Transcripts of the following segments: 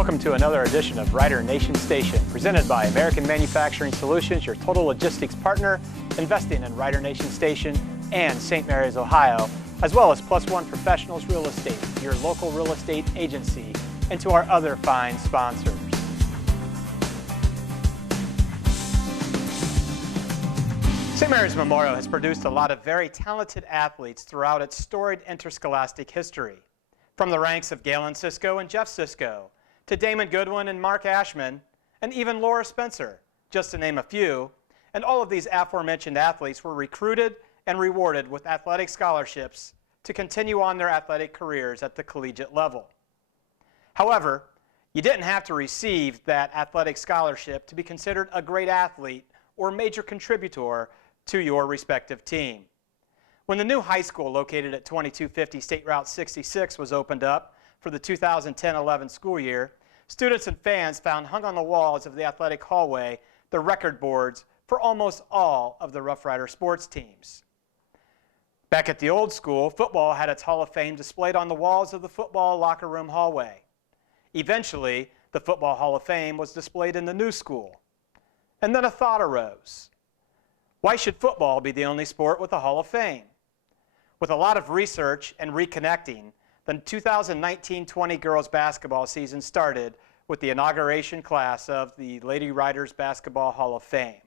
Welcome to another edition of Rider Nation Station, presented by American Manufacturing Solutions, your total logistics partner, investing in Rider Nation Station and St. Mary's, Ohio, as well as Plus One Professionals Real Estate, your local real estate agency, and to our other fine sponsors. St. Mary's Memorial has produced a lot of very talented athletes throughout its storied interscholastic history. From the ranks of Galen Cisco and Jeff Cisco, to Damon Goodwin and Mark Ashman, and even Laura Spencer, just to name a few, and all of these aforementioned athletes were recruited and rewarded with athletic scholarships to continue on their athletic careers at the collegiate level. However, you didn't have to receive that athletic scholarship to be considered a great athlete or major contributor to your respective team. When the new high school located at 2250 State Route 66 was opened up for the 2010-11 school year, students and fans found hung on the walls of the athletic hallway the record boards for almost all of the Rough Rider sports teams. Back at the old school, football had its Hall of Fame displayed on the walls of the football locker room hallway. Eventually, the Football Hall of Fame was displayed in the new school. And then a thought arose. Why should football be the only sport with a Hall of Fame? With a lot of research and reconnecting, the 2019-20 girls basketball season started with the inauguration class of the Lady Riders Basketball Hall of Fame.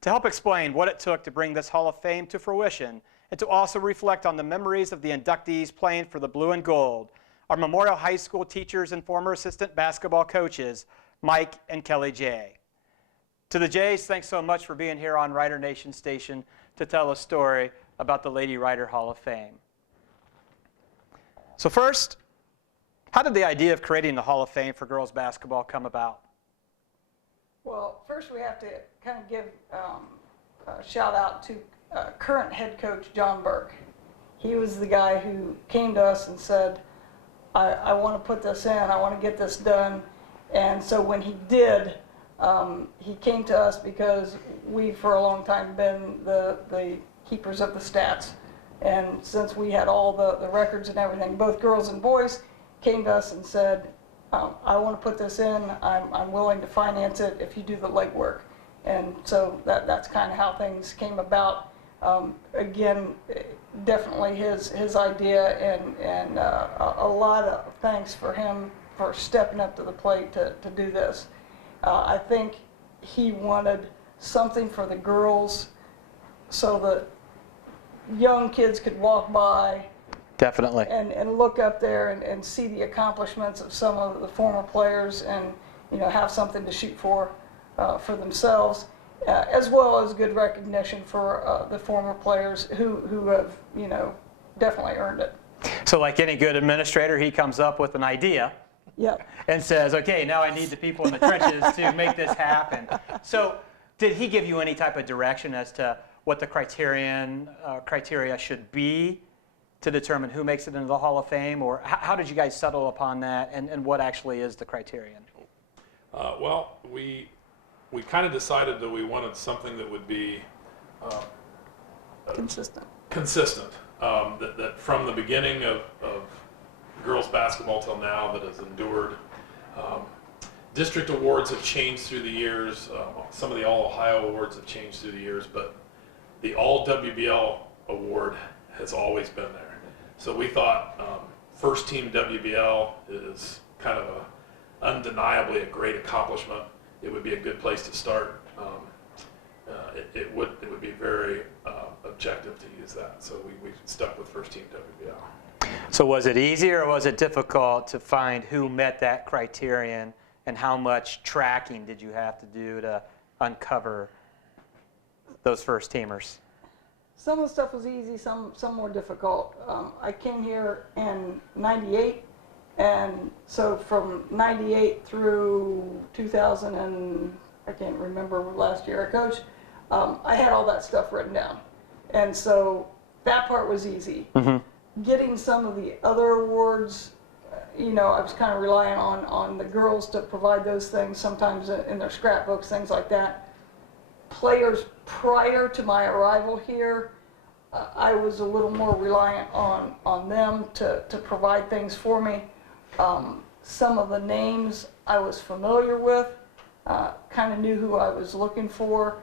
To help explain what it took to bring this Hall of Fame to fruition and to also reflect on the memories of the inductees playing for the blue and gold, our Memorial High School teachers and former assistant basketball coaches, Mike and Kelly J. To the Jays, thanks so much for being here on Rider Nation Station to tell a story about the Lady Rider Hall of Fame. So first, how did the idea of creating the Hall of Fame for girls basketball come about? Well, first we have to kind of give a shout out to current head coach John Burke. He was the guy who came to us and said, I want to put this in, I want to get this done. And so when he did, he came to us because we for a long time been the keepers of the stats. And since we had all the records and everything, both girls and boys came to us and said, I want to put this in, I'm willing to finance it if you do the legwork. And so that's kind of how things came about. Again, definitely his idea, and a lot of thanks for him for stepping up to the plate to do this. I think he wanted something for the girls so that young kids could walk by Definitely. and look up there and see the accomplishments of some of the former players, and have something to shoot for themselves, as well as good recognition for the former players who have definitely earned it. So like any good administrator, he comes up with an idea. Yep. And says, okay, now I need the people in the trenches to make this happen. So did he give you any type of direction as to what the criteria should be to determine who makes it into the Hall of Fame? Or how did you guys settle upon that, and what actually is the criterion? Well, we kind of decided that we wanted something that would be Consistent. That from the beginning of girls basketball till now that has endured. District awards have changed through the years. Some of the All-Ohio awards have changed through the years, but the All-WBL award has always been there. So we thought first team WBL is kind of undeniably a great accomplishment. It would be a good place to start. It would be very objective to use that. So we stuck with first team WBL. So was it easy or was it difficult to find who met that criterion, and how much tracking did you have to do to uncover those first teamers? Some of the stuff was easy, some more difficult. I came here in '98, and so from '98 through 2000, and I can't remember last year I coached, I had all that stuff written down. And so that part was easy. Mm-hmm. Getting some of the other awards, I was kind of relying on the girls to provide those things, sometimes in their scrapbooks, things like that. Players prior to my arrival here, I was a little more reliant on them to provide things for me. some of the names I was familiar with, kind of knew who I was looking for,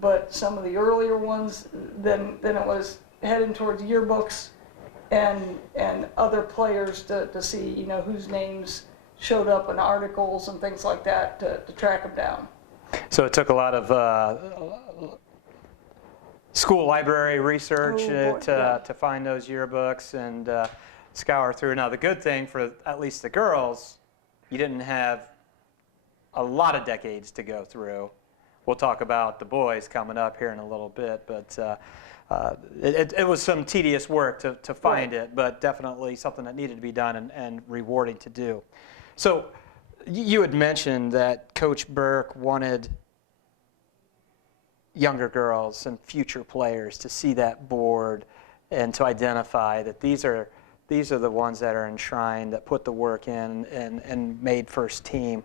but some of the earlier ones, then it was heading towards yearbooks and other players to see, you know, whose names showed up in articles and things like that to track them down. So it took a lot of school library research to find those yearbooks and scour through. Now the good thing for at least the girls, you didn't have a lot of decades to go through. We'll talk about the boys coming up here in a little bit, but it was some tedious work to find it, but definitely something that needed to be done and rewarding to do. So you had mentioned that Coach Burke wanted younger girls and future players to see that board and to identify that these are the ones that are enshrined, that put the work in and made first team.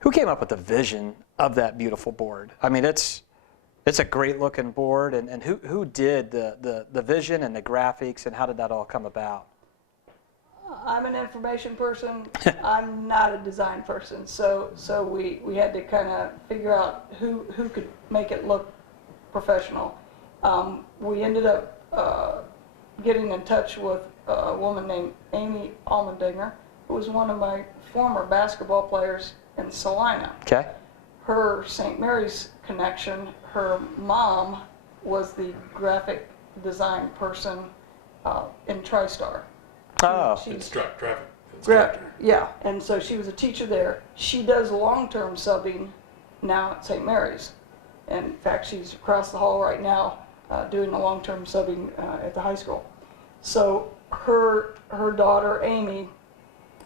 Who came up with the vision of that beautiful board? I mean, it's a great looking board, and who did the vision and the graphics, and how did that all come about? I'm an information person. I'm not a design person, so we had to kind of figure out who could make it look professional. We ended up getting in touch with a woman named Amy Almendinger, who was one of my former basketball players in Salina. Okay. Her St. Mary's connection, her mom was the graphic design person in TriStar. Oh. Traffic instructor. Yeah, and so she was a teacher there. She does long-term subbing now at St. Mary's. And in fact, she's across the hall right now doing the long-term subbing at the high school. So her daughter, Amy,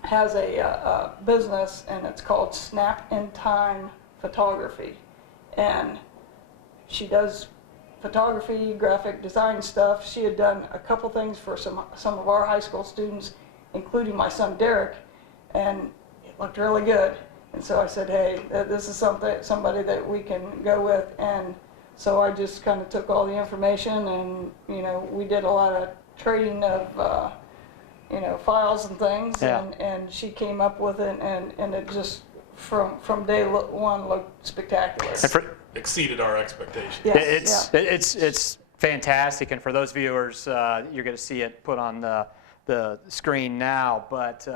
has a business, and it's called Snap in Time Photography. And she does photography, graphic design stuff. She had done a couple things for some of our high school students, including my son Dedrick, and it looked really good. And so I said, hey, this is somebody that we can go with. And so I just kind of took all the information, and you know, we did a lot of trading of you know, files and things, Yeah. and she came up with it, and it just from day one looked spectacular. Exceeded our expectations. Yes, It's fantastic, and for those viewers, you're going to see it put on the screen now, but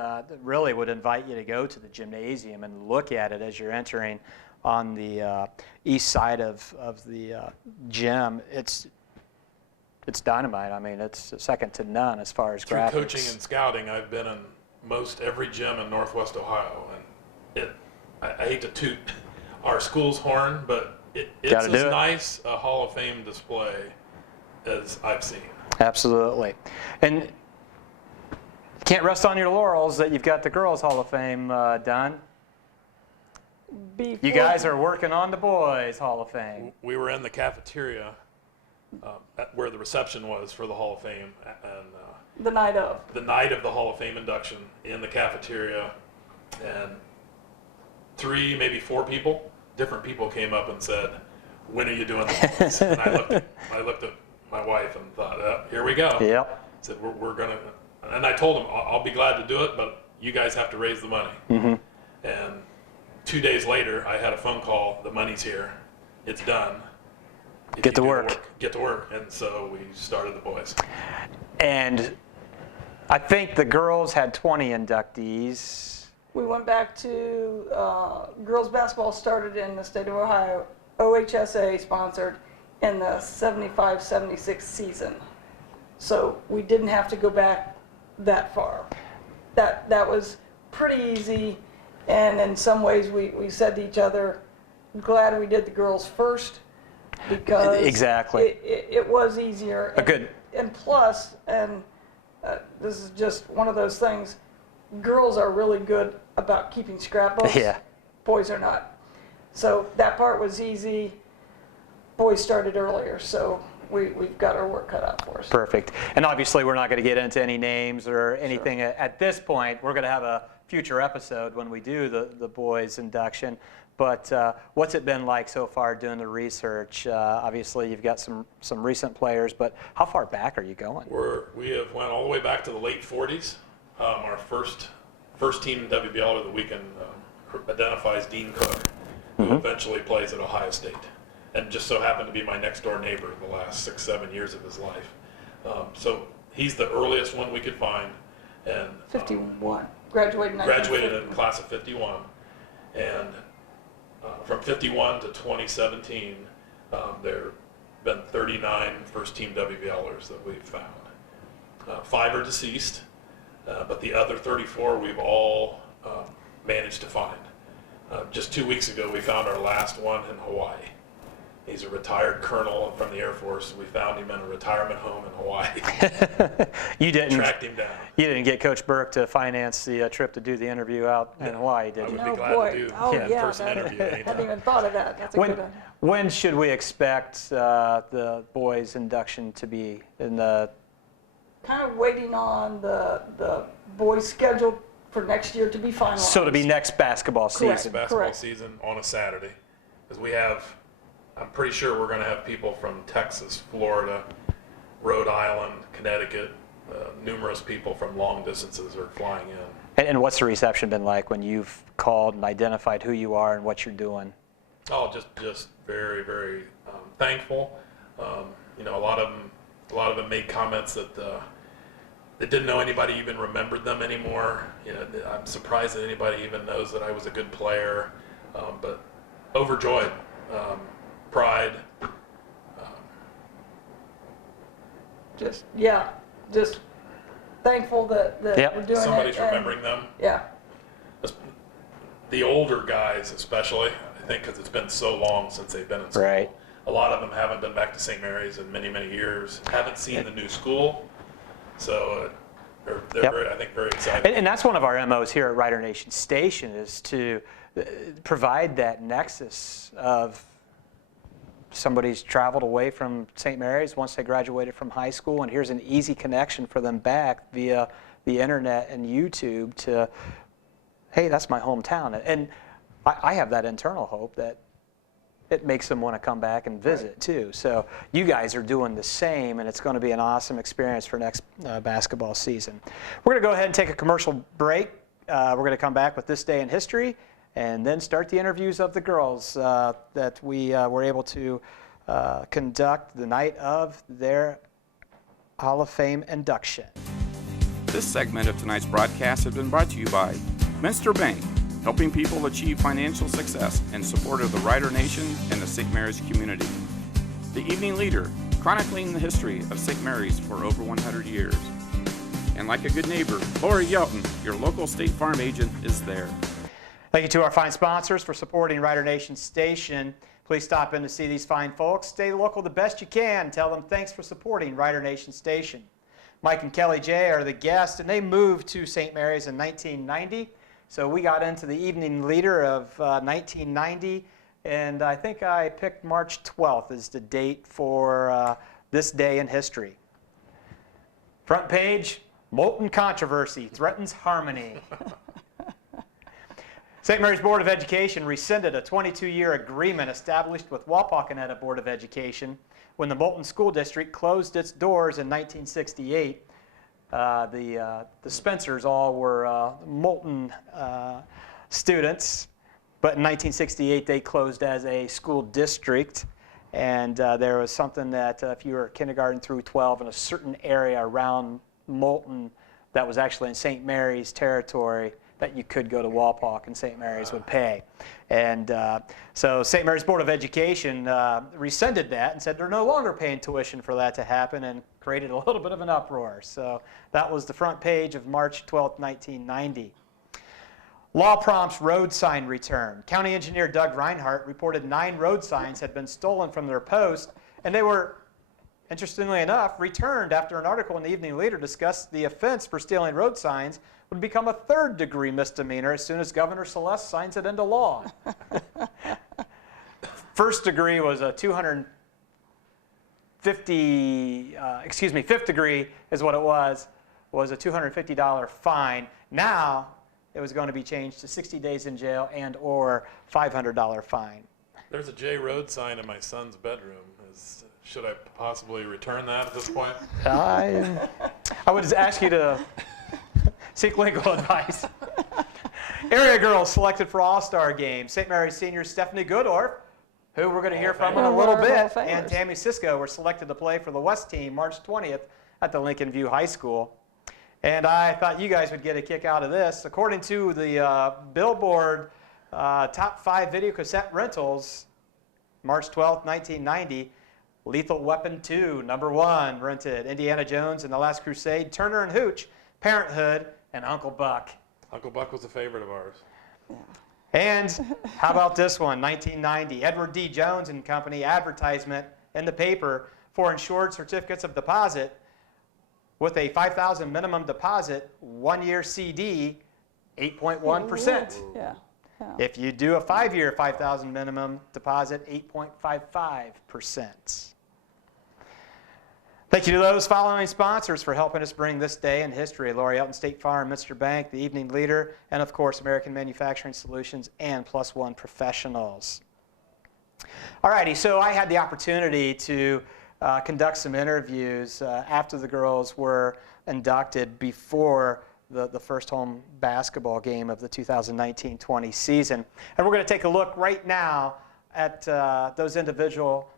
really would invite you to go to the gymnasium and look at it as you're entering on the east side of the gym. It's dynamite. I mean, it's second to none as far as Through graphics. coaching and scouting, I've been in most every gym in Northwest Ohio, and I hate to toot our school's horn, but it's as nice a Hall of Fame display as I've seen. Absolutely. And you can't rest on your laurels that you've got the Girls Hall of Fame done. You guys are working on the Boys Hall of Fame. We were in the cafeteria where the reception was for the Hall of Fame, and the night of the Hall of Fame induction in the cafeteria, and 3, maybe 4 different people came up and said, when are you doing the Boys? And I looked at my wife and thought, here we go. Yep. I said, we're going to, and I told them, I'll be glad to do it, but you guys have to raise the money. Mm-hmm. And 2 days later, I had a phone call, the money's here, it's done. Get to work. Get to work. And so we started the Boys. And I think the girls had 20 inductees. we went back to girls basketball started in the state of Ohio, OHSA sponsored, in the 75-76 season. So we didn't have to go back that far. That was pretty easy, and in some ways we said to each other, glad we did the girls first, because exactly it was easier. And plus, this is just one of those things, girls are really good about keeping scrapbooks. Yeah. Boys are not. So that part was easy. Boys started earlier, so we've got our work cut out for us. Perfect. And obviously we're not going to get into any names or anything at this point. We're going to have a future episode when we do the boys induction. But what's it been like so far doing the research? Obviously you've got some recent players, but how far back are you going? We have went all the way back to the late 40s. Our first first team WBL of the weekend identifies Dean Cook, who eventually plays at Ohio State, and just so happened to be my next door neighbor the last 6-7 years of his life. So he's the earliest one we could find, and 51. Graduated in class of 51, and from 51 to 2017, there have been 39 first team WBLers that we've found. 5 are deceased, but the other 34 we've all managed to find. Just 2 weeks ago, we found our last one in Hawaii. He's a retired colonel from the Air Force. We found him in a retirement home in Hawaii. You didn't tracked him down. You didn't get Coach Burke to finance the trip to do the interview out in Hawaii, did you? I would be glad to do in-person interview I anytime. hadn't even thought of that. That's a good idea. When should we expect the boys' induction to be in the? Kind of waiting on the boys' schedule for next year to be finalized. So to be next basketball Correct. season. Basketball season on a Saturday, because we have. I'm pretty sure we're going to have people from Texas, Florida, Rhode Island, Connecticut. Numerous people from long distances are flying in. And what's the reception been like when you've called and identified who you are and what you're doing? Oh, just very, very thankful. You know, a lot of them made comments that they didn't know anybody even remembered them anymore. You know, I'm surprised that anybody even knows that I was a good player, but overjoyed. Pride. Just thankful that we're doing Somebody's it. remembering them. Yeah. The older guys especially, I think, because it's been so long since they've been in school. Right. A lot of them haven't been back to St. Mary's in many, many years, haven't seen the new school, so they're very, I think, very excited. And that's one of our MOs here at Rider Nation Station, is to provide that nexus of somebody's traveled away from St. Mary's once they graduated from high school, and here's an easy connection for them back via the internet and YouTube to, hey, that's my hometown. And I have that internal hope that it makes them want to come back and visit too. So you guys are doing the same, and it's going to be an awesome experience for next basketball season. We're going to go ahead and take a commercial break. We're going to come back with This Day in History, and then start the interviews of the girls that we were able to conduct the night of their Hall of Fame induction. This segment of tonight's broadcast has been brought to you by Minster Bank, helping people achieve financial success in support of the Rider Nation and the St. Mary's community. The Evening Leader, chronicling the history of St. Mary's for over 100 years. And like a good neighbor, Lori Yelton, your local State Farm agent, is there. Thank you to our fine sponsors for supporting Rider Nation Station. Please stop in to see these fine folks. Stay local the best you can. Tell them thanks for supporting Rider Nation Station. Mike and Kelly J are the guests, and they moved to St. Mary's in 1990. So we got into the Evening Leader of 1990, and I think I picked March 12th as the date for This Day in History. Front page, Molten Controversy Threatens Harmony. St. Mary's Board of Education rescinded a 22-year agreement established with Wapakoneta Board of Education when the Moulton School District closed its doors in 1968. The Spencers all were Moulton students, but in 1968 they closed as a school district, and there was something that if you were kindergarten through 12 in a certain area around Moulton that was actually in St. Mary's territory, that you could go to Walpock and St. Mary's would pay. And so St. Mary's Board of Education rescinded that and said they're no longer paying tuition for that to happen, and created a little bit of an uproar. So that was the front page of March 12, 1990. Law prompts road sign return. County Engineer Doug Reinhardt reported 9 road signs had been stolen from their post, and they were, interestingly enough, returned after an article in the Evening Leader discussed the offense for stealing road signs would become a 3rd-degree misdemeanor as soon as Governor Celeste signs it into law. 1st degree was a 5th degree is what it was a $250 fine. Now it was going to be changed to 60 days in jail and or $500 fine. There's a J Road sign in my son's bedroom. Should I possibly return that at this point? I would just ask you to seek legal advice. Area girls selected for All-Star Game. St. Mary's senior Stephanie Gudorf, who we're going to hear from in a little bit, and Tammy Sisko were selected to play for the West team March 20th at the Lincoln View High School. And I thought you guys would get a kick out of this. According to the Billboard Top 5 Video Cassette Rentals, March 12th, 1990, Lethal Weapon 2, #1, rented. Indiana Jones and the Last Crusade, Turner and Hooch, Parenthood, and Uncle Buck. Uncle Buck was a favorite of ours. Yeah. And how about this one, 1990, Edward D. Jones and Company advertisement in the paper for insured certificates of deposit with a $5,000 minimum deposit, 1-year CD, 8.1%. Yeah. If you do a 5-year $5,000 minimum deposit, 8.55%. Thank you to those following sponsors for helping us bring this day in history: Lori Elton State Farm, Mr. Bank, The Evening Leader, and of course American Manufacturing Solutions and Plus One Professionals. Alrighty, so I had the opportunity to conduct some interviews after the girls were inducted before the first home basketball game of the 2019-20 season. And we're going to take a look right now at those individual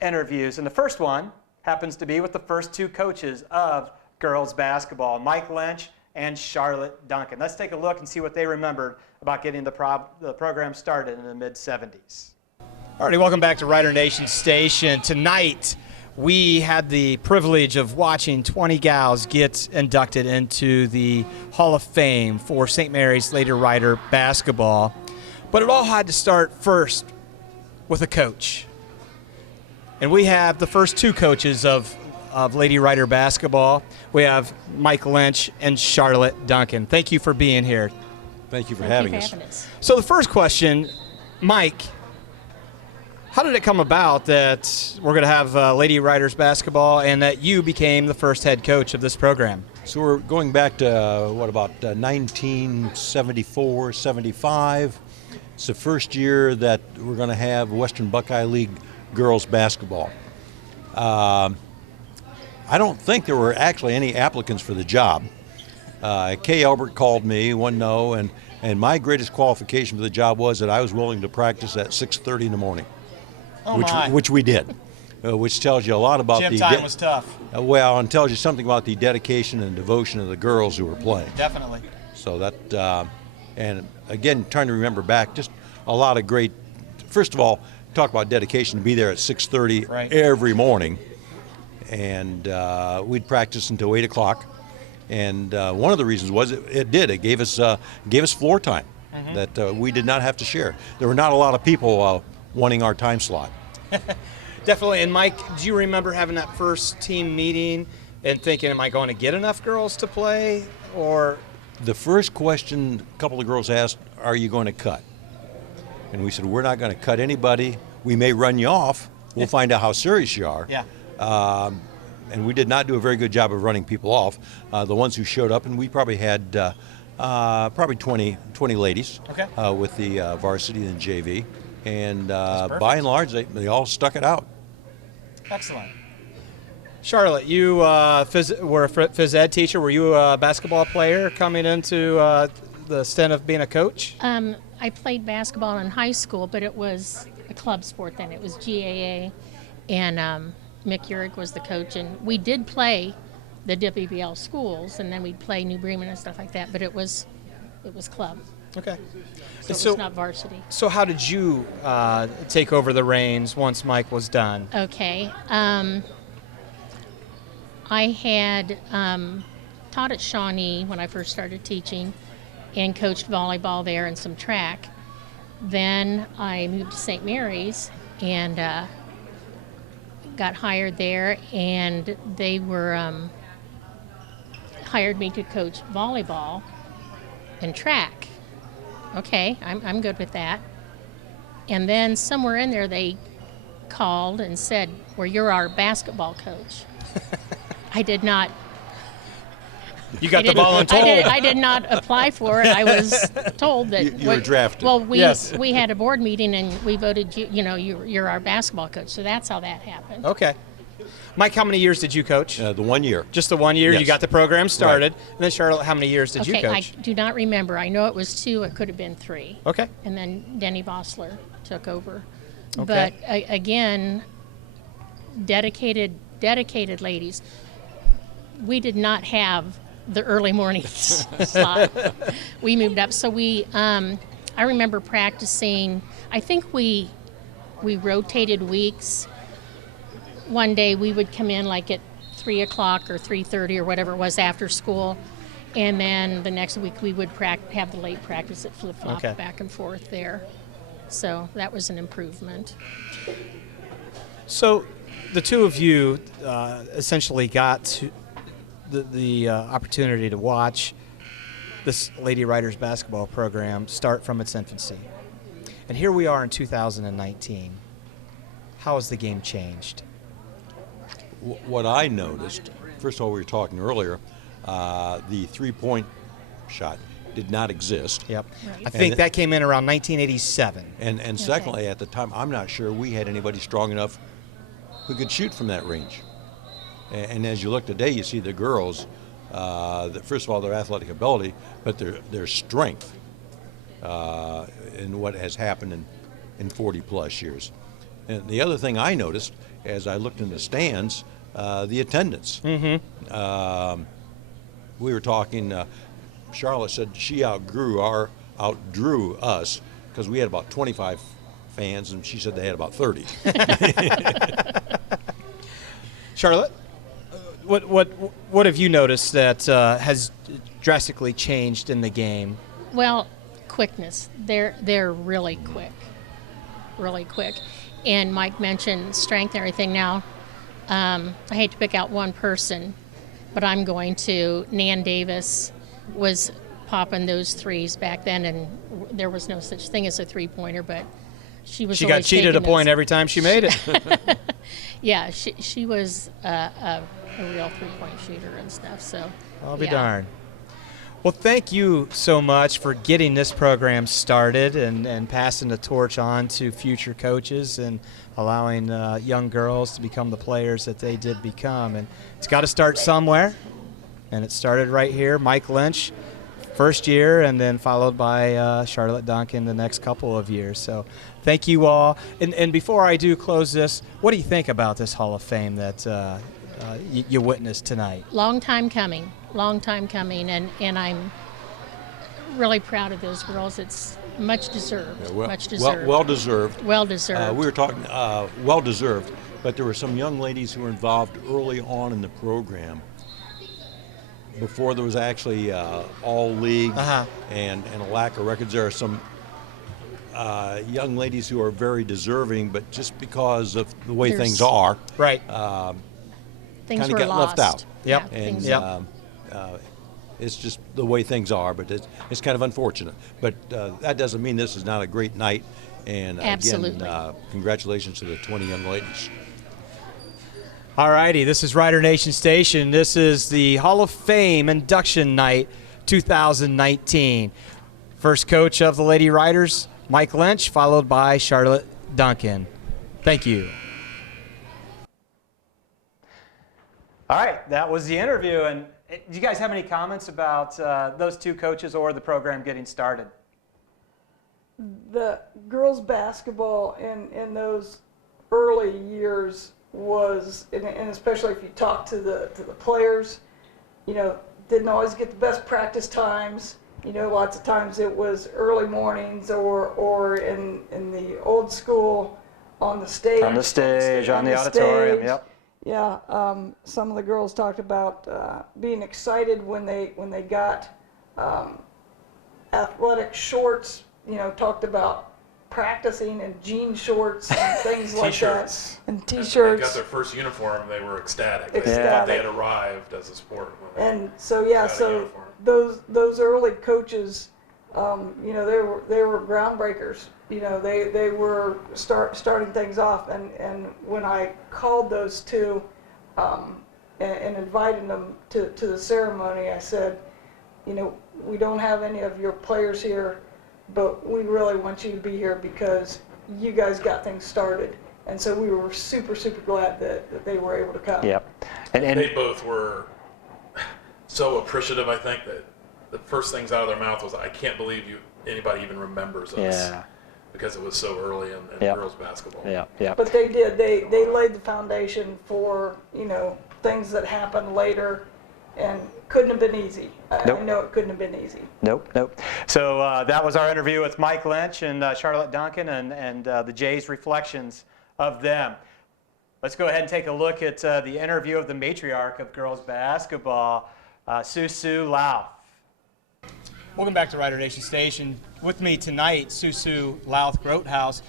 interviews. And the first one happens to be with the first two coaches of girls basketball, Mike Lynch and Charlotte Duncan. Let's take a look and see what they remembered about getting the program started in the mid-'70s. All righty, welcome back to Rider Nation Station. Tonight, we had the privilege of watching 20 gals get inducted into the Hall of Fame for St. Mary's Lady Rider basketball. But it all had to start first with a coach. And we have the first two coaches of Lady Rider basketball. We have Mike Lynch and Charlotte Duncan. Thank you for being here. Thank you for having us. So the first question, Mike, how did it come about that we're going to have Lady Riders basketball and that you became the first head coach of this program? So we're going back to, 1974, 75. It's the first year that we're going to have Western Buckeye League girls basketball. I don't think there were actually any applicants for the job. Kay Albert called me, one no, and my greatest qualification for the job was that I was willing to practice at 6:30 in the morning. Which we did, which tells you a lot about Gym time was tough. And tells you something about the dedication and devotion of the girls who were playing. Definitely. So that, and again, trying to remember back, just a lot of great. First of all, talk about dedication to be there at 6:30 every morning, and we'd practice until 8 o'clock. And one of the reasons was it gave us floor time that we did not have to share. There were not a lot of people wanting our time slot. Definitely. And Mike, do you remember having that first team meeting and thinking, am I going to get enough girls to play? Or the first question a couple of girls asked, are you going to cut? And we said, we're not going to cut anybody. We may run you off. We'll find out how serious you are. Yeah. And we did not do a very good job of running people off. The ones who showed up, and we probably had probably 20 ladies with the varsity and JV. And by and large, they all stuck it out. Excellent. Charlotte, you were a phys ed teacher. Were you a basketball player coming into the stint of being a coach? I played basketball in high school, but it was a club sport then. It was GAA, and Mick Urick was the coach. And we did play the WBL schools, and then we'd play New Bremen and stuff like that, but it was club. Okay. So it was not varsity. So how did you take over the reins once Mike was done? Okay. I had taught at Shawnee when I first started teaching and coached volleyball there and some track. Then I moved to St. Mary's and got hired there, and they were hired me to coach volleyball and track. Okay, I'm good with that. And then somewhere in there they called and said, well, you're our basketball coach. I did not. You got the volunteer. I did not apply for it. I was told that. You were drafted. Well, we had a board meeting and we voted, you're our basketball coach. So that's how that happened. Okay. Mike, how many years did you coach? The 1 year. Just the 1 year? Yes. You got the program started. Right. And then Charlotte, how many years did you Okay, coach? I do not remember. I know it was 2. It could have been 3. Okay. And then Denny Vossler took over. Okay. But again, dedicated ladies. We did not have the early morning slot. We moved up. So I remember practicing. I think we rotated weeks. One day we would come in like at 3 o'clock or 3:30 or whatever it was after school. And then the next week we would have the late practice at flip-flop back and forth there. So that was an improvement. So the two of you essentially got to the opportunity to watch this Lady Riders basketball program start from its infancy. And here we are in 2019. How has the game changed? What I noticed, first of all, we were talking earlier, the three-point shot did not exist. Yep. Right. I think that came in around 1987. And secondly, at the time, I'm not sure we had anybody strong enough who could shoot from that range. And as you look today, you see the girls, first of all, their athletic ability, but their strength in what has happened in 40-plus years. And the other thing I noticed as I looked in the stands, the attendance. Mm-hmm. We were talking, Charlotte said she outdrew us because we had about 25 fans, and she said they had about 30. Charlotte, what have you noticed that has drastically changed in the game? Well, quickness. They're really quick. And Mike mentioned strength and everything. Now, I hate to pick out one person, but I'm going to. Nan Davis was popping those threes back then, and there was no such thing as a three-pointer, but she was. She got cheated a point every time she made it. Yeah, she was a real three-point shooter and stuff. So I'll be darned. Well, thank you so much for getting this program started and passing the torch on to future coaches and allowing young girls to become the players that they did become. And it's got to start somewhere, and it started right here. Mike Lynch, first year, and then followed by Charlotte Duncan the next couple of years. So thank you all. And before I do close this, what do you think about this Hall of Fame that you witnessed tonight? Long time coming, and I'm really proud of those girls. It's much deserved. Yeah, much deserved. Well deserved. Well deserved. We were talking well deserved, but there were some young ladies who were involved early on in the program before there was actually all league and a lack of records. There are some young ladies who are very deserving, but just because of the way things are, right? Things kind of were got lost. left out. Yep. And it's just the way things are, but it's kind of unfortunate. But that doesn't mean this is not a great night. And Absolutely. again, congratulations to the 20 young ladies. All righty, this is Rider Nation Station. This is the Hall of Fame Induction Night 2019. First coach of the Lady Riders, Mike Lynch, followed by Charlotte Duncan. Thank you. All right, that was the interview. And do you guys have any comments about those two coaches or the program getting started? The girls' basketball in those early years was, and especially if you talk to the players, didn't always get the best practice times. Lots of times it was early mornings or in the old school on the stage. On the stage, on the auditorium, yep. Yeah, some of the girls talked about being excited when they got athletic shorts. Talked about practicing in jean shorts and things like that, and t-shirts. They got their first uniform, they were ecstatic. They Ecstatic. thought they had arrived as a sport. And so those early coaches, they were groundbreakers. They were starting things off, and when I called those two and invited them to the ceremony, I said, we don't have any of your players here, but we really want you to be here because you guys got things started. And so we were super, super glad that they were able to come. Yep. And They both were so appreciative, I think, that the first things out of their mouth was, I can't believe anybody even remembers us. Yeah. Because it was so early in Yep. girls basketball. Yeah, yeah. But they did. They laid the foundation for, things that happened later, and couldn't have been easy. Nope. I know it couldn't have been easy. Nope. So that was our interview with Mike Lynch and Charlotte Duncan and the Jays' reflections of them. Let's go ahead and take a look at the interview of the matriarch of girls basketball, Susu Lauth. Welcome back to Rider Nation Station. With me tonight, Susu Lauth Grothause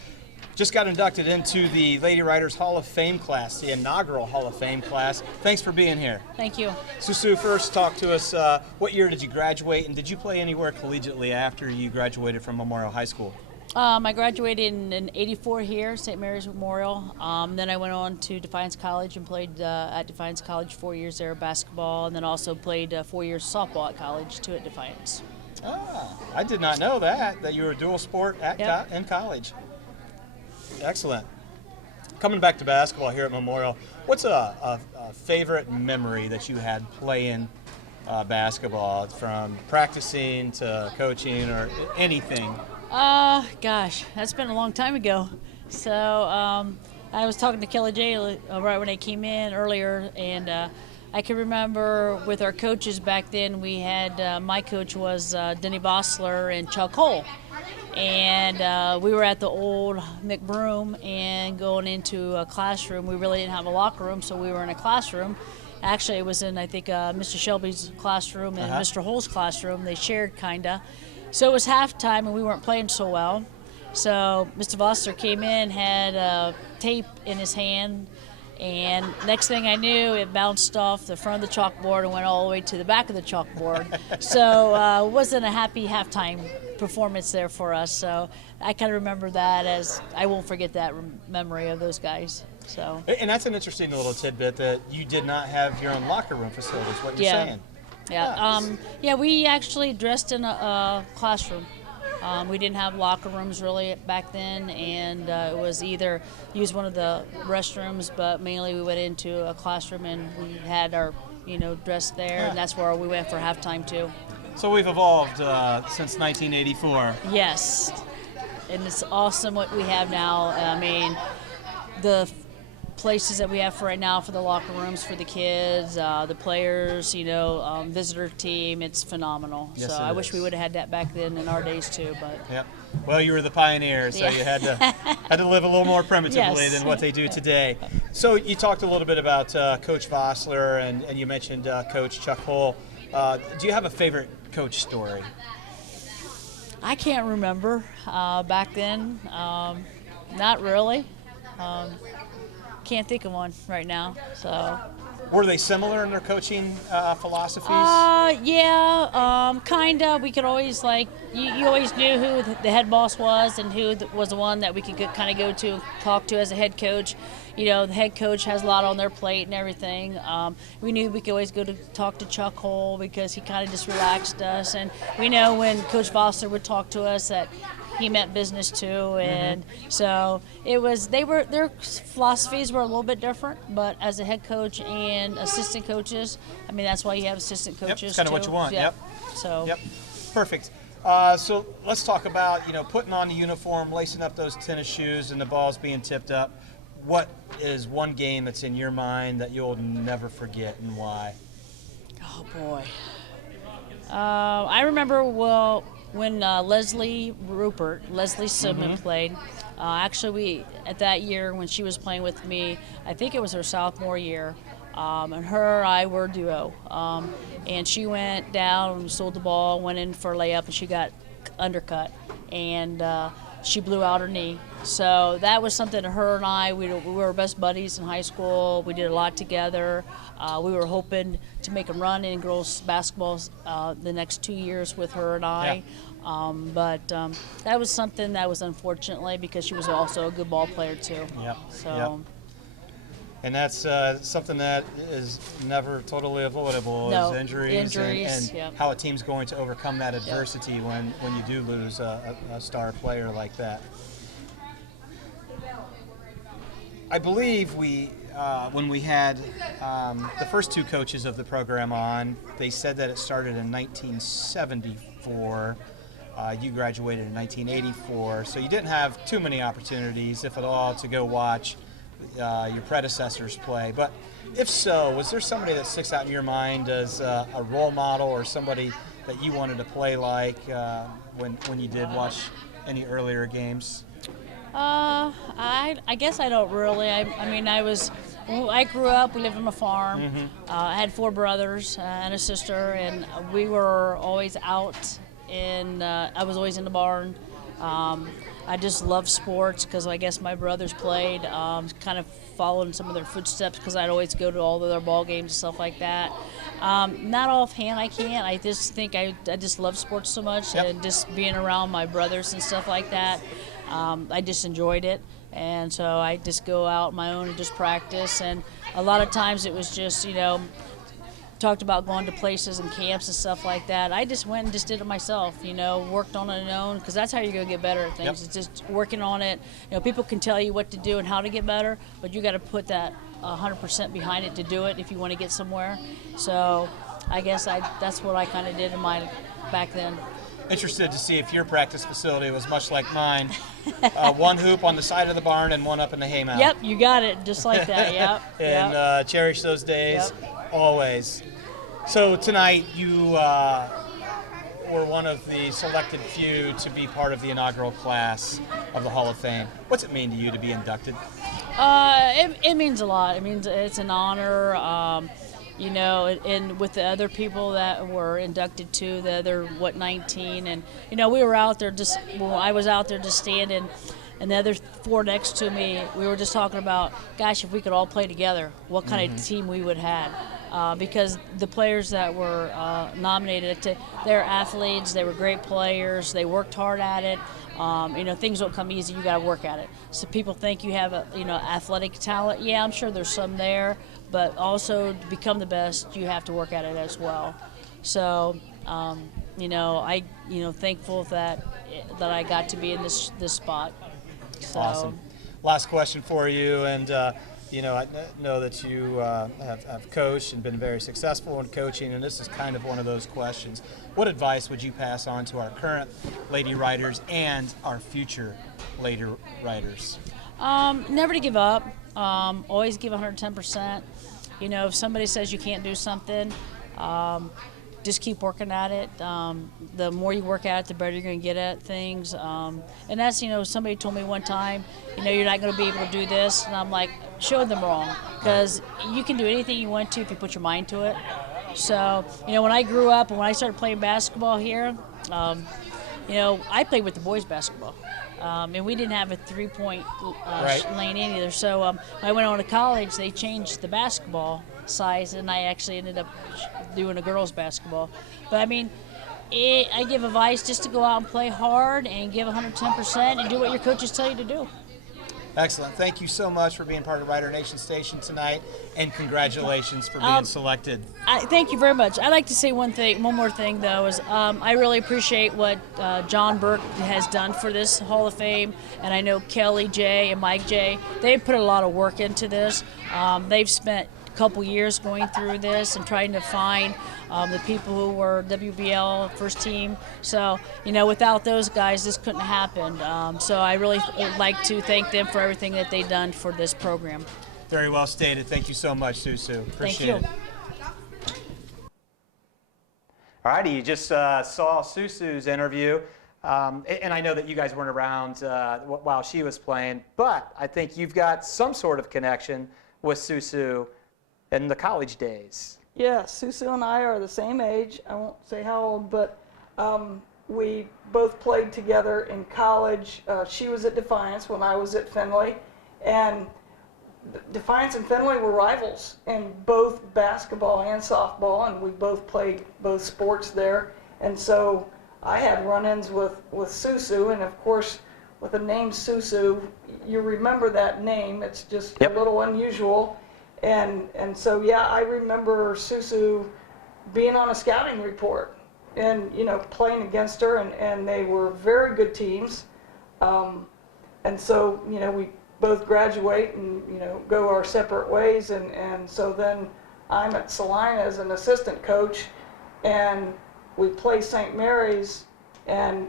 just got inducted into the Lady Riders Hall of Fame class, the inaugural Hall of Fame class. Thanks for being here. Thank you. Susu, first talk to us. What year did you graduate, and did you play anywhere collegiately after you graduated from Memorial High School? I graduated in '84 here, St. Mary's Memorial. Then I went on to Defiance College and played at Defiance College 4 years there basketball, and then also played 4 years softball at college too at Defiance. Ah, I did not know that you were a dual sport in college. Excellent. Coming back to basketball here at Memorial, what's a favorite memory that you had playing basketball, from practicing to coaching or anything? Gosh, that's been a long time ago. So I was talking to Kelly J right when I came in earlier, and I can remember with our coaches back then, we had, my coach was Denny Bossler and Chuck Hull. And we were at the old McBroom and going into a classroom. We really didn't have a locker room, so we were in a classroom. Actually, it was in, I think, Mr. Shelby's classroom and Mr. Hull's classroom. They shared, kind of. So it was halftime, and we weren't playing so well. So Mr. Bossler came in, had tape in his hand, and next thing I knew, it bounced off the front of the chalkboard and went all the way to the back of the chalkboard. So it wasn't a happy halftime performance there for us. So I kind of remember that as, I won't forget that memory of those guys. So. And that's an interesting little tidbit that you did not have your own locker room facilities, what you're saying. Yeah, we actually dressed in a classroom. We didn't have locker rooms really back then, and it was either use one of the restrooms, but mainly we went into a classroom and we had our, dress there, and that's where we went for halftime too. So we've evolved since 1984. Yes, and it's awesome what we have now. I mean, the places that we have for right now for the locker rooms for the kids, the players, visitor team, it's phenomenal. Yes, so I wish we would have had that back then in our days too. But yep. Well, you were the pioneer, so you had to live a little more primitively than what they do today. So you talked a little bit about Coach Vossler, and you mentioned Coach Chuck Hull. Do you have a favorite coach story? I can't remember back then. Not really. Can't think of one right now. So. Were they similar in their coaching philosophies? Kinda. We could always you always knew who the head boss was and who was the one that we could kind of go to, talk to as a head coach. The head coach has a lot on their plate and everything. We knew we could always go to talk to Chuck Hull because he kind of just relaxed us, and we know when Coach Vossler would talk to us that he meant business too, and so it was. Their philosophies were a little bit different, but as a head coach and assistant coaches, I mean that's why you have assistant coaches. Yep, kind of what you want. Yep. So. Yep. Perfect. So let's talk about putting on the uniform, lacing up those tennis shoes, and the balls being tipped up. What is one game that's in your mind that you'll never forget, and why? Oh boy. I remember when Leslie Simon played. Actually, at that year when she was playing with me, I think it was her sophomore year, and her and I were a duo. And she went down and sold the ball, went in for a layup, and she got undercut, and she blew out her knee. So that was something that her and I, we were best buddies in high school. We did a lot together. We were hoping to make a run in girls basketball the next 2 years with her and I. Yeah. But that was something that was unfortunately because she was also a good ball player too. Yep. So. Yep. And that's something that is never totally avoidable, no, is injuries and yep. how a team's going to overcome that adversity when you do lose a star player like that. I believe when we had the first two coaches of the program on, they said that it started in 1974. You graduated in 1984, so you didn't have too many opportunities, if at all, to go watch your predecessors play. But if so, was there somebody that sticks out in your mind as a role model or somebody that you wanted to play like when you did watch any earlier games? I guess I don't really. I mean, I grew up, we lived on a farm. Mm-hmm. I had 4 brothers and a sister, and we were always out I was always in the barn. I just love sports because I guess my brothers played, kind of following some of their footsteps because I'd always go to all of their ball games and stuff like that. Not offhand, I can't. I just think I just love sports so much, Yep. and just being around my brothers and stuff like that. I just enjoyed it, and so I just go out on my own and just practice. And a lot of times it was just, talked about going to places and camps and stuff like that. I just went and just did it myself, worked on it own, because that's how you're going to get better at things. Yep. It's just working on it. People can tell you what to do and how to get better, but you got to put that 100% behind it to do it if you want to get somewhere. So I guess that's what I kind of did back then. Interested to see if your practice facility was much like mine. One hoop on the side of the barn and one up in the haymow. Yep, you got it, just like that. Yep. And cherish those days, always. So tonight you were one of the selected few to be part of the inaugural class of the Hall of Fame. What's it mean to you to be inducted? It means a lot. It means it's an honor. And with the other people that were inducted too, the other 19, and we were out there I was out there just standing, and the other 4 next to me, we were just talking about, gosh, if we could all play together, what kind of team we would have. Because the players that were nominated, they're athletes, they were great players, they worked hard at it. Things don't come easy, you got to work at it. So people think you have athletic talent. Yeah, I'm sure there's some there, but also to become the best, you have to work at it as well. So, thankful that I got to be in this spot. So. Awesome. Last question for you, and I know that you have coached and been very successful in coaching, and this is kind of one of those questions. What advice would you pass on to our current lady riders and our future lady riders? Never to give up. Always give 110%. If somebody says you can't do something, just keep working at it. The more you work at it, the better you're going to get at things. And that's, somebody told me one time, you're not going to be able to do this. And I'm like, showed them wrong. Because you can do anything you want to if you put your mind to it. So, when I grew up and when I started playing basketball here, I played with the boys basketball. And we didn't have a three-point lane in either. So when I went on to college, they changed the basketball size, and I actually ended up doing a girls' basketball. But, I give advice just to go out and play hard and give 110% and do what your coaches tell you to do. Excellent. Thank you so much for being part of Rider Nation Station tonight, and congratulations for being selected. Thank you very much. I'd like to say one more thing, though, is I really appreciate what John Burke has done for this Hall of Fame, and I know Kelly J and Mike J. They've put a lot of work into this. They've spent a couple years going through this and trying to find the people who were WBL first team. So, without those guys, this couldn't have happened. So I really would like to thank them for everything that they've done for this program. Very well stated. Thank you so much, Susu. Appreciate it. All righty, you just saw Susu's interview. And I know that you guys weren't around while she was playing, but I think you've got some sort of connection with Susu in the college days. Yeah, Susu and I are the same age. I won't say how old, but we both played together in college. She was at Defiance when I was at Findlay, and Defiance and Findlay were rivals in both basketball and softball, and we both played both sports there. And so I had run-ins with Susu, and of course, with the name Susu, you remember that name. It's just a little unusual. And so, yeah, I remember Susu being on a scouting report and, playing against her, and they were very good teams. And so, both graduate and, go our separate ways. And so then I'm at Salina as an assistant coach, and we play St. Mary's, and,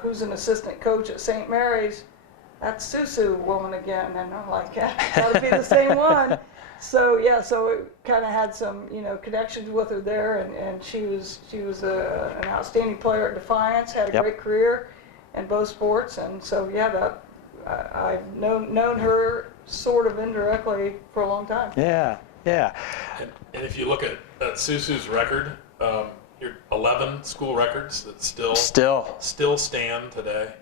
who's an assistant coach at St. Mary's? That's Susu woman again. And I'm like, yeah, gotta be the same one. So yeah, so it kind of had some, connections with her there, and she was an outstanding player at Defiance, had a Yep. great career in both sports, and so yeah, I've known her sort of indirectly for a long time. Yeah, yeah. And if you look at Susu's record, your 11 school records that still stand today,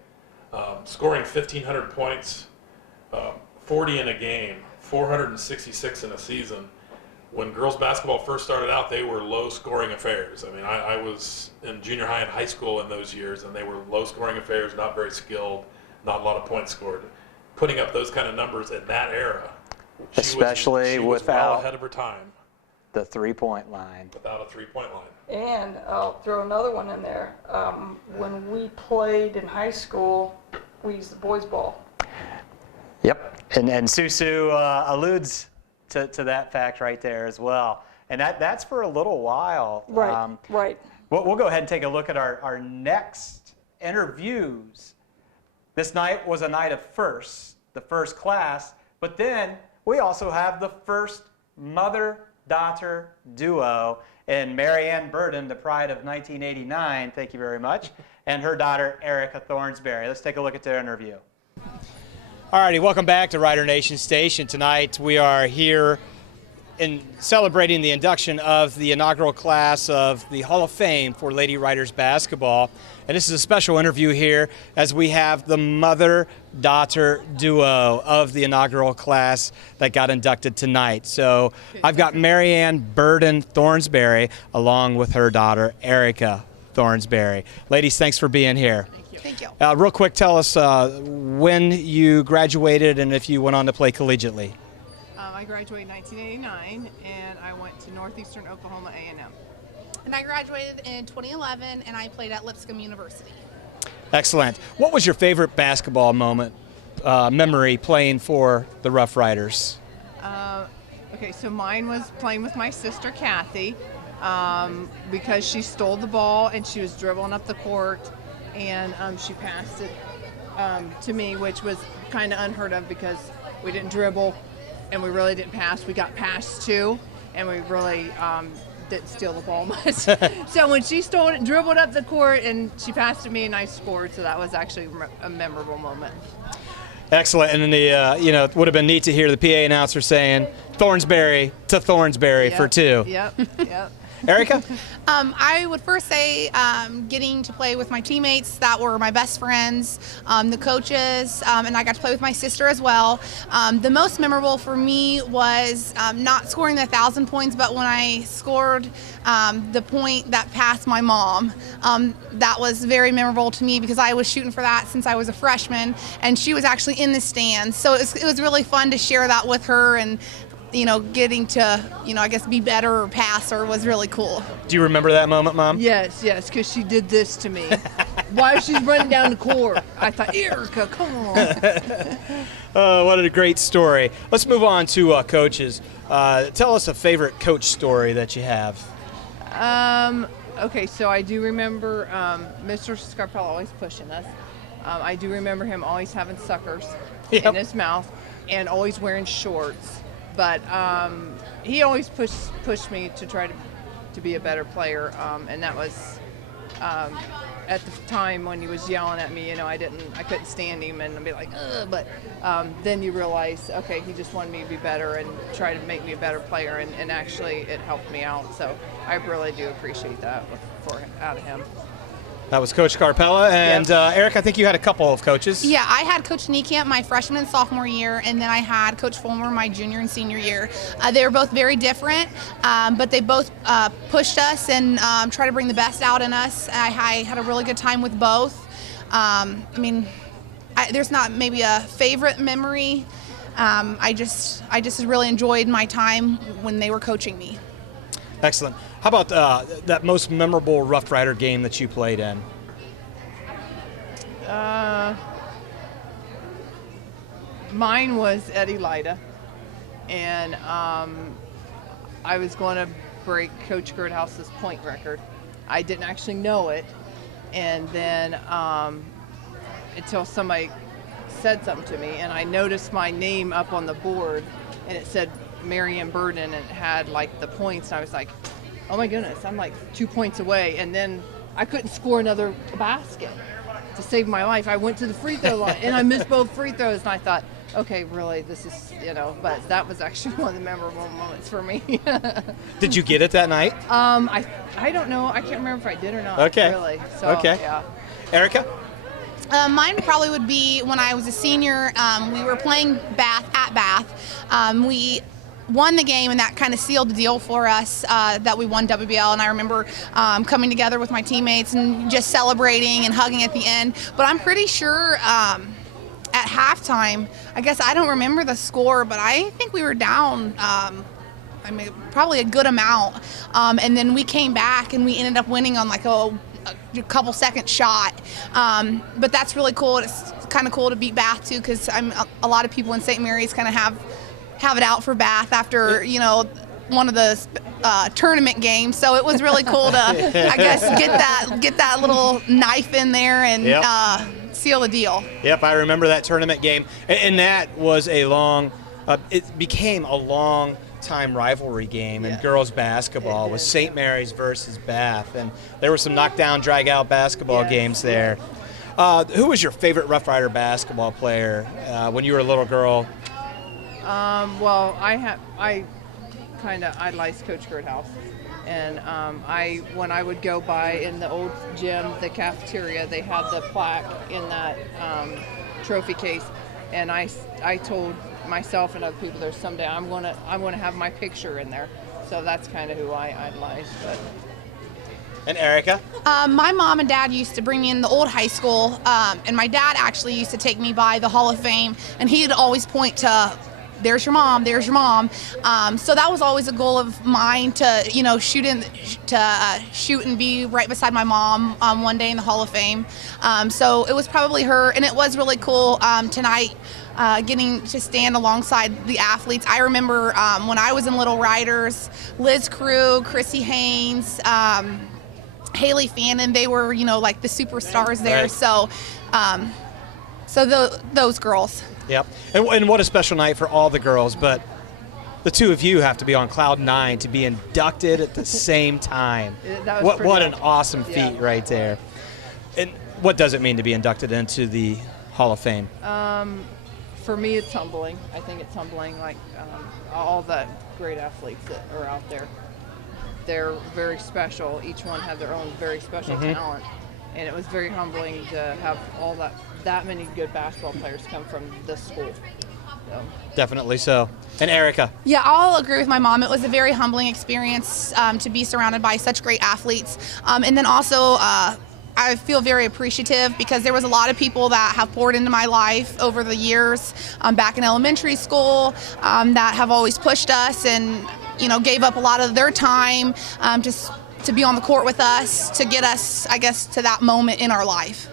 scoring 1,500 points, 40 in a game, 466 in a season. When girls basketball first started out, they were low-scoring affairs. I mean, I was in junior high and high school in those years, and they were low-scoring affairs, not very skilled, not a lot of points scored. Putting up those kind of numbers in that era, Especially she was well without ahead of her time. the three-point line. Without a three-point line. And I'll throw another one in there. When we played in high school, we used the boys' ball. Yep, and Susu alludes to that fact right there as well. And that's for a little while. Right, right. We'll go ahead and take a look at our next interviews. This night was a night of firsts, the first class, but then we also have the first mother-daughter duo in MaryAnn Burden, the pride of 1989, thank you very much, and her daughter, Erika Thornsberry. Let's take a look at their interview. Alrighty, welcome back to Rider Nation Station. Tonight we are here in celebrating the induction of the inaugural class of the Hall of Fame for Lady Riders Basketball. And this is a special interview here as we have the mother-daughter duo of the inaugural class that got inducted tonight. So I've got MaryAnn Burden Thornsberry along with her daughter Erika Thornsberry. Ladies, thanks for being here. Thank you. Real quick, tell us when you graduated and if you went on to play collegiately. I graduated in 1989, and I went to Northeastern Oklahoma A&M. And I graduated in 2011, and I played at Lipscomb University. Excellent. What was your favorite basketball moment, memory playing for the Rough Riders? Okay, so mine was playing with my sister Kathy, because she stole the ball and she was dribbling up the court, and she passed it to me, which was kind of unheard of because we didn't dribble and we really didn't pass. We got passed too, and we really didn't steal the ball much. So when she stole it, dribbled up the court, and she passed to me, and I scored. So that was actually a memorable moment. Excellent. And then it would have been neat to hear the PA announcer saying Thornsberry to Thornsberry for two. Yep. Erika? I would first say getting to play with my teammates that were my best friends, the coaches, and I got to play with my sister as well. The most memorable for me was not scoring the 1,000 points, but when I scored the point that passed my mom. That was very memorable to me because I was shooting for that since I was a freshman, and she was actually in the stands. So it was really fun to share that with her, and getting to, I guess be better or pass her was really cool. Do you remember that moment, Mom? Yes, because she did this to me. While she's running down the court, I thought, Erika, come on. What a great story. Let's move on to coaches. Tell us a favorite coach story that you have. Okay, so I do remember Mr. Scarpella always pushing us. I do remember him always having suckers in his mouth and always wearing shorts. But he always pushed me to try to be a better player, and that was at the time when he was yelling at me. I couldn't stand him, and I'd be like, ugh. But then you realize, okay, he just wanted me to be better and try to make me a better player, and actually it helped me out. So I really do appreciate that out of him. That was Coach Scarpella. And Eric, I think you had a couple of coaches. Yeah, I had Coach Niekamp my freshman and sophomore year, and then I had Coach Fulmer my junior and senior year. They were both very different, but they both pushed us and tried to bring the best out in us. I had a really good time with both. There's not maybe a favorite memory. I just really enjoyed my time when they were coaching me. Excellent. How about that most memorable Rough Rider game that you played in? Mine was Eddie Lida, and I was going to break Coach Grothouse's point record. I didn't actually know it, and then until somebody said something to me, and I noticed my name up on the board, and it said MaryAnn Burden, and it had like the points, and I was like, oh my goodness, I'm like 2 points away, and then I couldn't score another basket to save my life. I went to the free throw line, and I missed both free throws, and I thought, okay, really, this is, but that was actually one of the memorable moments for me. Did you get it that night? I don't know. I can't remember if I did or not. Okay. Really. So, okay. Yeah. Erika? Mine probably would be when I was a senior. We were playing Bath at Bath. We won the game, and that kind of sealed the deal for us that we won WBL. And I remember coming together with my teammates and just celebrating and hugging at the end. But I'm pretty sure at halftime, I guess I don't remember the score, but I think we were down. Probably a good amount. And then we came back and we ended up winning on like a couple second shot. But that's really cool. It's kind of cool to beat Bath too, because a lot of people in St. Mary's kind of have it out for Bath after, one of the tournament games. So it was really cool to, I guess, get that little knife in there and seal the deal. Yep, I remember that tournament game. And that was it became a long time rivalry game in girls basketball with St. Mary's versus Bath, and there were some knockdown, drag out basketball games there. Who was your favorite Rough Rider basketball player when you were a little girl? Well, I kind of idolized Coach Grothause, and when I would go by in the old gym, the cafeteria, they had the plaque in that trophy case, and I told myself and other people there's someday I'm gonna have my picture in there. So that's kind of who I idolized. But. And Erika? My mom and dad used to bring me in the old high school, and my dad actually used to take me by the Hall of Fame, and he'd always point to, there's your mom, there's your mom. So that was always a goal of mine to, shoot and be right beside my mom one day in the Hall of Fame. So it was probably her, and it was really cool tonight getting to stand alongside the athletes. I remember when I was in Little Riders, Liz Krugh, Krissy Haines, Haley Fannin, they were, like the superstars there. Right. So those girls. Yep. And what a special night for all the girls, but the two of you have to be on cloud nine to be inducted at the same time. What an awesome feat right there. And what does it mean to be inducted into the Hall of Fame? For me, it's humbling. I think it's humbling, like all the great athletes that are out there. They're very special. Each one had their own very special talent. And it was very humbling to have all that many good basketball players come from this school. So. Definitely so. And Erika? Yeah, I'll agree with my mom. It was a very humbling experience to be surrounded by such great athletes. And then also, I feel very appreciative because there was a lot of people that have poured into my life over the years back in elementary school that have always pushed us and, gave up a lot of their time just to be on the court with us, to get us, I guess, to that moment in our life.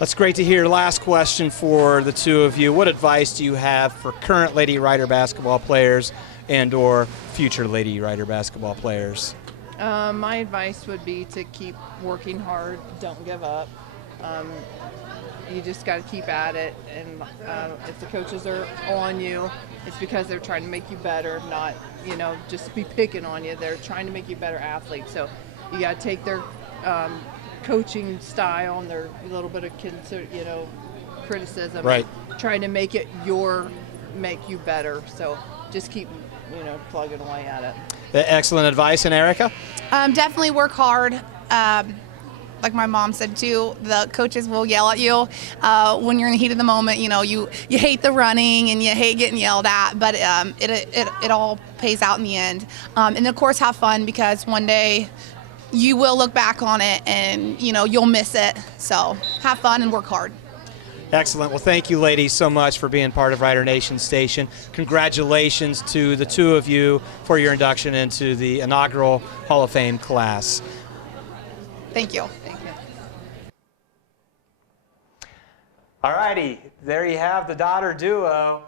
That's great to hear. Last question for the two of you. What advice do you have for current Lady Rider basketball players and or future Lady Rider basketball players? My advice would be to keep working hard, don't give up. You just got to keep at it, and if the coaches are on you, it's because they're trying to make you better, not, just be picking on you. They're trying to make you better athletes. So you got to take their coaching style and their little bit of criticism, right, and trying to make you better. So just keep plugging away at it. Excellent advice. And Erika? Definitely work hard. Like my mom said too, the coaches will yell at you when you're in the heat of the moment. You hate the running and you hate getting yelled at, but it all pays out in the end. And then of course have fun, because one day you will look back on it and you'll miss it. So have fun and work hard. Excellent. Well, thank you, ladies, so much for being part of Rider Nation Station. Congratulations to the two of you for your induction into the inaugural Hall of Fame class. Thank you. All righty, there you have the daughter duo.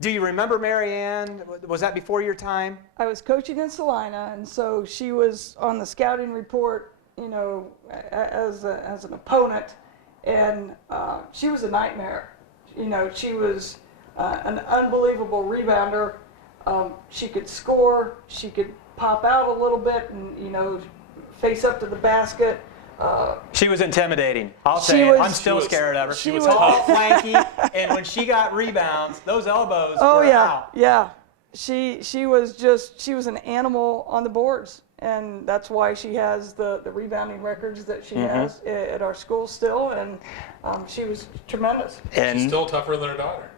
Do you remember MaryAnn? Was that before your time? I was coaching in Salina, and so she was on the scouting report, you know, as an opponent, and she was a nightmare. You know, she was an unbelievable rebounder. She could score. She could pop out a little bit and, you know, face up to the basket. She was intimidating. I'll say it. I'm still scared of her. She was tall, flanky, and when she got rebounds, those elbows were out. Yeah. She was an animal on the boards, and that's why she has the rebounding records that she has at our school still, and she was tremendous. And she's still tougher than her daughter.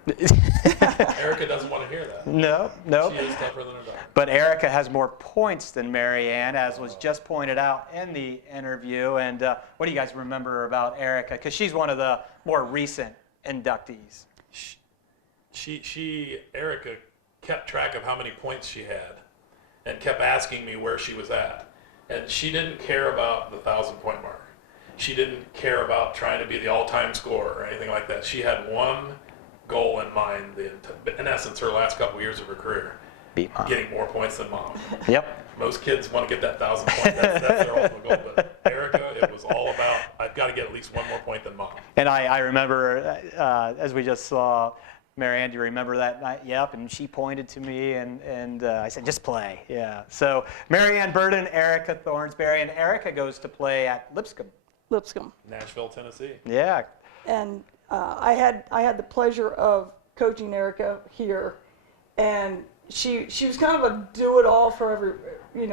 Erika doesn't want to hear that. No. She is tougher than her daughter. But Erika has more points than MaryAnn, as was just pointed out in the interview. And what do you guys remember about Erika? Because she's one of the more recent inductees. Erika kept track of how many points she had and kept asking me where she was at. And she didn't care about the 1,000-point mark. She didn't care about trying to be the all-time scorer or anything like that. She had one goal in mind, in essence, her last couple years of her career. Beat Mom. Getting more points than Mom. Yep. Most kids want to get that 1,000 points. That's their ultimate goal. But Erika, it was all about, I've got to get at least one more point than Mom. And I remember, as we just saw, MaryAnn, do you remember that night? Yep, and she pointed to me, and I said, just play. Yeah. So MaryAnn Burden, Erika Thornsberry, and Erika goes to play at Lipscomb. Nashville, Tennessee. Yeah. And I had the pleasure of coaching Erika here, and she was kind of a do-it-all for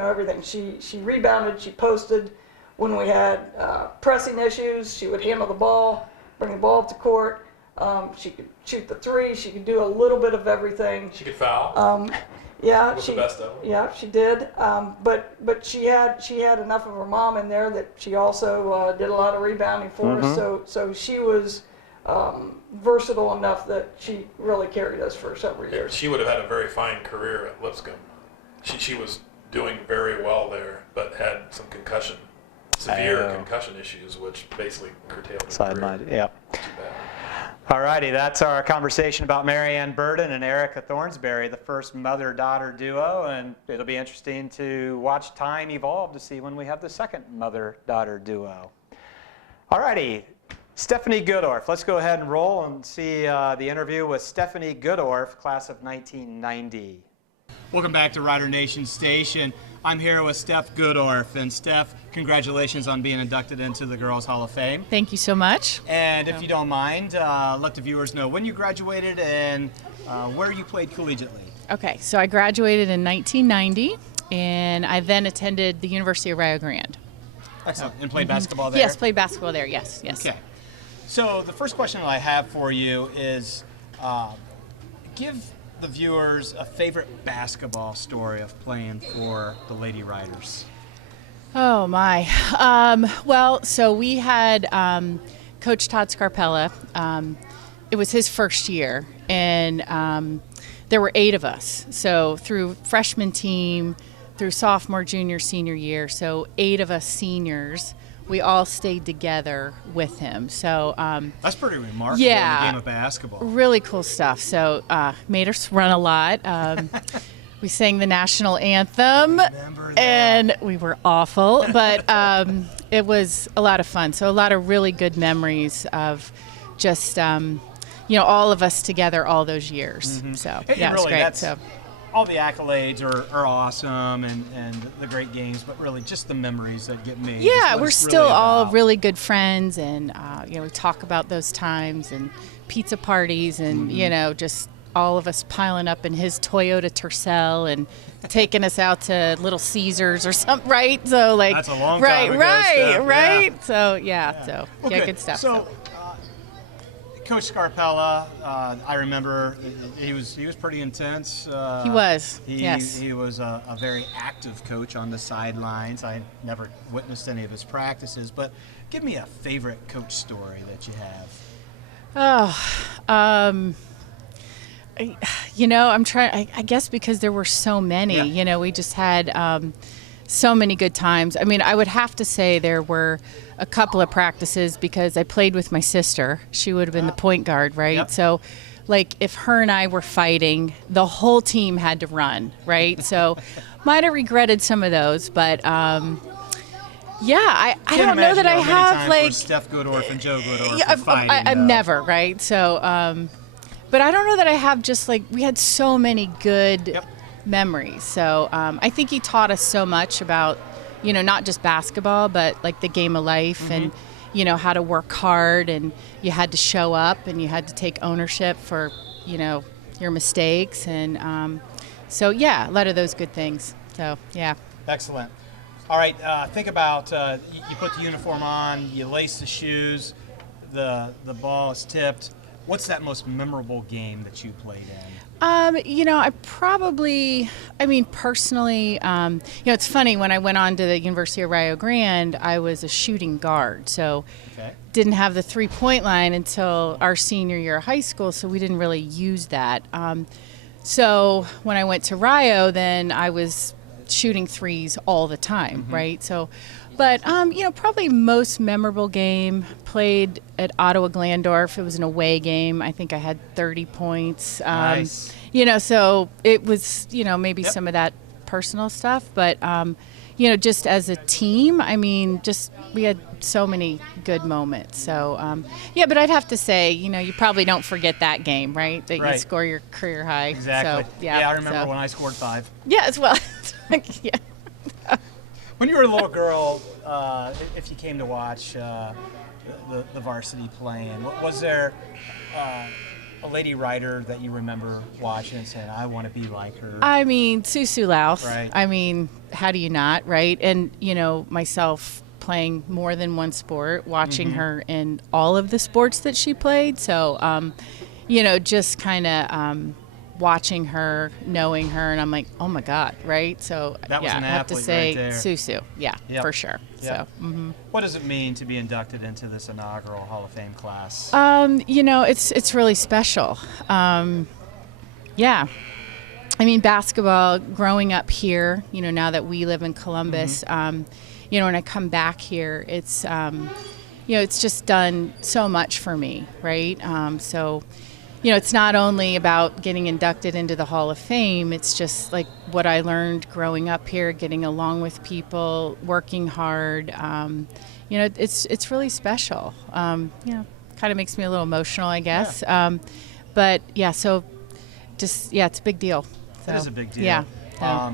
everything. She rebounded, she posted. When we had pressing issues, she would handle the ball, bring the ball up to court. She could shoot the three. She could do a little bit of everything. She could foul. Yeah, was the best of them. Yeah, she did. But she had enough of her mom in there that she also did a lot of rebounding for us. So she was versatile enough that she really carried us for several years. She would have had a very fine career at Lipscomb. She was doing very well there, but had some severe concussion issues, which basically curtailed her career. Yeah. Too bad. All righty, that's our conversation about MaryAnn Burden and Erika Thornsberry, the first mother-daughter duo, and it'll be interesting to watch time evolve to see when we have the second mother-daughter duo. All righty, Stephanie Gudorf. Let's go ahead and roll and see the interview with Stephanie Gudorf, class of 1990. Welcome back to Rider Nation Station. I'm here with Steph Gudorf, and Steph, congratulations on being inducted into the Girls Hall of Fame. Thank you so much. And if you don't mind, let the viewers know when you graduated and where you played collegiately. Okay, so I graduated in 1990, and I then attended the University of Rio Grande. Excellent. And played basketball there? Yes, played basketball there, yes. Okay. So the first question that I have for you is give the viewers a favorite basketball story of playing for the Lady Riders. Oh my. Well, so we had Coach Todd Scarpella. It was his first year, and there were 8 of us. So through freshman team, through sophomore, junior, senior year, so 8 of us seniors, we all stayed together with him. So that's pretty remarkable in the game of basketball. Really cool stuff. So made us run a lot. We sang the national anthem, and we were awful, but it was a lot of fun. So a lot of really good memories of just all of us together all those years. So yeah, really, it was great. All the accolades are awesome and the great games, but really just the memories that get made. Yeah, we're still all really good friends, and we talk about those times and pizza parties and just all of us piling up in his Toyota Tercel and taking us out to Little Caesars or something, right? So that's a long time ago, right. Yeah. So yeah, good stuff. So Coach Scarpella, I remember he was pretty intense. He was. Yes. He was a very active coach on the sidelines. I never witnessed any of his practices, but give me a favorite coach story that you have. I'm trying. I guess because there were so many. Yeah. We just had so many good times. I mean, I would have to say there were a couple of practices because I played with my sister. She would have been the point guard, right? Yep. So, like, if her and I were fighting, the whole team had to run, right? So, might have regretted some of those, but yeah, I don't know that I have like Steph Gudorf and Joe Gudorf yeah, fighting. I'm never, right? So, but I don't know that I have just like, we had so many good memories. So I think he taught us so much about, you know, not just basketball, but like the game of life and, you know, how to work hard, and you had to show up and you had to take ownership for, you know, your mistakes. And so, yeah, a lot of those good things. So, yeah. Excellent. All right, think about you put the uniform on, you lace the shoes, the ball is tipped. What's that most memorable game that you played in? You know, personally, you know, it's funny, when I went on to the University of Rio Grande, I was a shooting guard, so didn't have the three-point line until our senior year of high school, so we didn't really use that. So when I went to Rio, then I was shooting threes all the time, right? So, but you know, probably most memorable game played at Ottawa Glandorf. It was an away game. I think I had 30 points. Nice. You know, so it was, you know, maybe some of that personal stuff, but you know, just as a team, I mean, just we had so many good moments. So yeah, but I'd have to say, you know, you probably don't forget that game, right? That you score your career high. Exactly. So, yeah, I remember when I scored 5. Yeah, as well. Yeah. When you were a little girl, if you came to watch the varsity playing, was there a lady writer that you remember watching and saying, I want to be like her? I mean, Susu Lauth. Right. I mean, how do you not, right? And, you know, myself playing more than one sport, watching her in all of the sports that she played. So, you know, just kind of watching her, knowing her, and I'm like, oh my God, right? So, That was yeah, an I have to athlete say right there. Susu. Yeah, for sure. Yep. So, What does it mean to be inducted into this inaugural Hall of Fame class? you know, it's really special. Yeah. I mean, basketball, growing up here, you know, now that we live in Columbus, you know, when I come back here, it's, you know, it's just done so much for me, right? So, you know, it's not only about getting inducted into the Hall of Fame, it's just like what I learned growing up here, getting along with people, working hard. You know, it's really special. You know, kind of makes me a little emotional, I guess. Yeah. But yeah, so just, yeah, it's a big deal. So, It is a big deal. Yeah. So.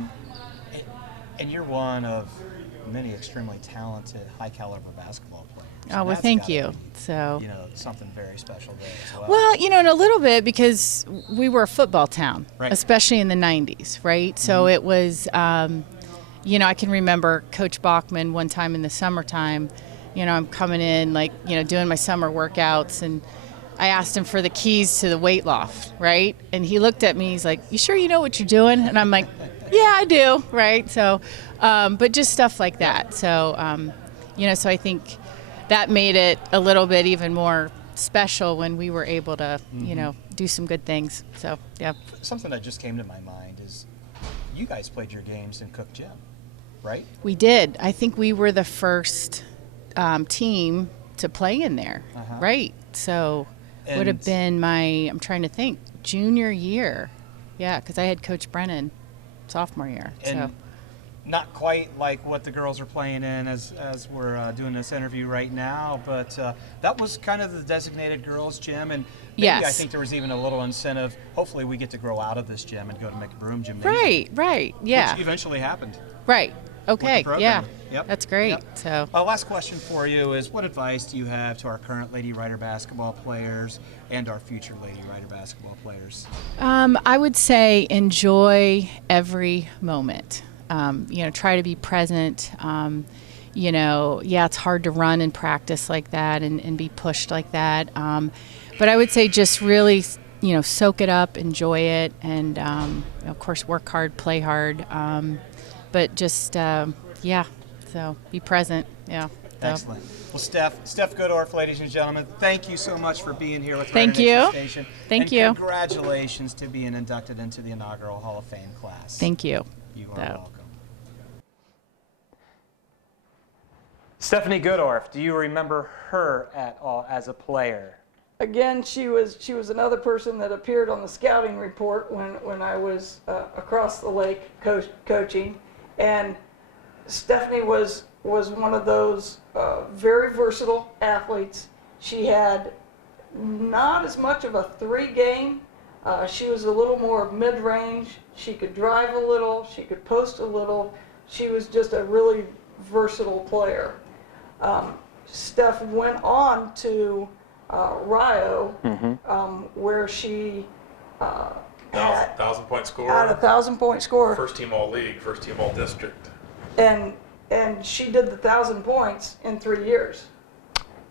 And you're one of many extremely talented, high-caliber basketball players. Oh, well, That's thank gotta you. be, So. you know, something very special there as well. Well, you know, in a little bit, because we were a football town, Right. especially in the 90s, right? So it was, you know, I can remember Coach Bachman one time in the summertime, you know, I'm coming in, like, you know, doing my summer workouts, and I asked him for the keys to the weight loft, right? And he looked at me, he's like, you sure you know what you're doing? And I'm like, yeah, I do, right? So, but just stuff like that. So, you know, so I think that made it a little bit even more special when we were able to, you know, do some good things. So, yeah. Something that just came to my mind is you guys played your games in Cook Gym, right? We did. I think we were the first team to play in there, right? So, would have been my, I'm trying to think, junior year. Yeah, because I had Coach Brennan sophomore year. And so. not quite like what the girls are playing in as we're doing this interview right now, but that was kind of the designated girls' gym, and maybe I think there was even a little incentive. Hopefully we get to grow out of this gym and go to McBroom Gymnasium. Right, yeah. Which eventually happened. Right, okay, yeah. Yep. That's great. Yep. So. Last question for you is, what advice do you have to our current Lady Rider basketball players and our future Lady Rider basketball players? I would say enjoy every moment. You know, try to be present. You know, yeah, it's hard to run and practice like that and be pushed like that. But I would say just really, you know, soak it up, enjoy it, and of course work hard, play hard. But just, yeah, so be present. Yeah. So. Excellent. Well, Steph Gudorf, ladies and gentlemen, thank you so much for being here with Thank Rider you. Nation Station. Thank you. Congratulations to being inducted into the inaugural Hall of Fame class. Thank you. You are welcome. Stephanie Gudorf, do you remember her at all as a player? Again, she was another person that appeared on the scouting report when I was across the lake coaching, and Stephanie was one of those very versatile athletes. She had not as much of a 3 game. She was a little more mid-range. She could drive a little. She could post a little. She was just a really versatile player. Steph went on to Rio, where she had 1,000-point scorer. Had a 1,000-point scorer. First team all league, first team all district. And she did the 1,000 points in 3 years.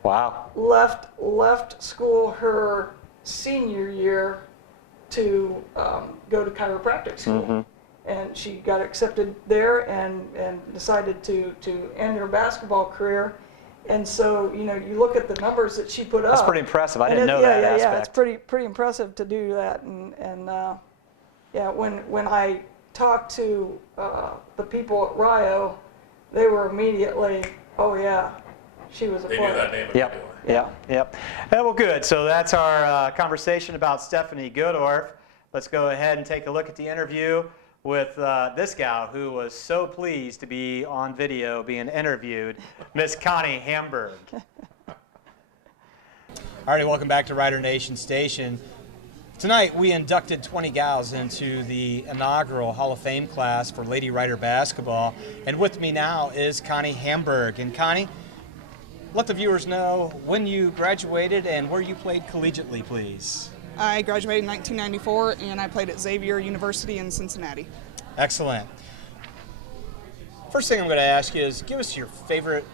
Wow. Left school her senior year to go to chiropractic school. And she got accepted there and decided to end her basketball career. And so, you know, you look at the numbers that she put up. That's pretty impressive. I didn't know that aspect. Yeah, it's pretty impressive to do that. And yeah, when I talked to the people at Rio, they were immediately, oh yeah, she was a player. They knew that name immediately. Yep. Well, good. So that's our conversation about Stephanie Gudorf. Let's go ahead and take a look at the interview with this gal who was so pleased to be on video being interviewed, Miss Connie Hamberg. All righty, welcome back to Rider Nation Station. Tonight we inducted 20 gals into the inaugural Hall of Fame class for Lady Rider basketball. And with me now is Connie Hamberg. And Connie, let the viewers know when you graduated and where you played collegiately, please. I graduated in 1994 and I played at Xavier University in Cincinnati. Excellent. First thing I'm going to ask you is give us your favorite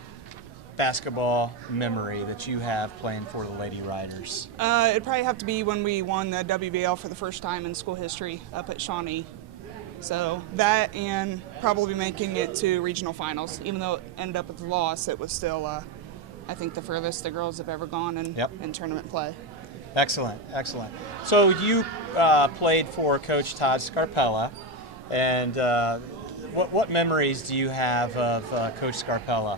basketball memory that you have playing for the Lady Riders. It'd probably have to be when we won the WBL for the first time in school history up at Shawnee. So that and probably making it to regional finals. Even though it ended up with a loss, it was still, I think, the furthest the girls have ever gone in tournament play. Excellent, excellent. So you played for Coach Todd Scarpella, and what memories do you have of Coach Scarpella?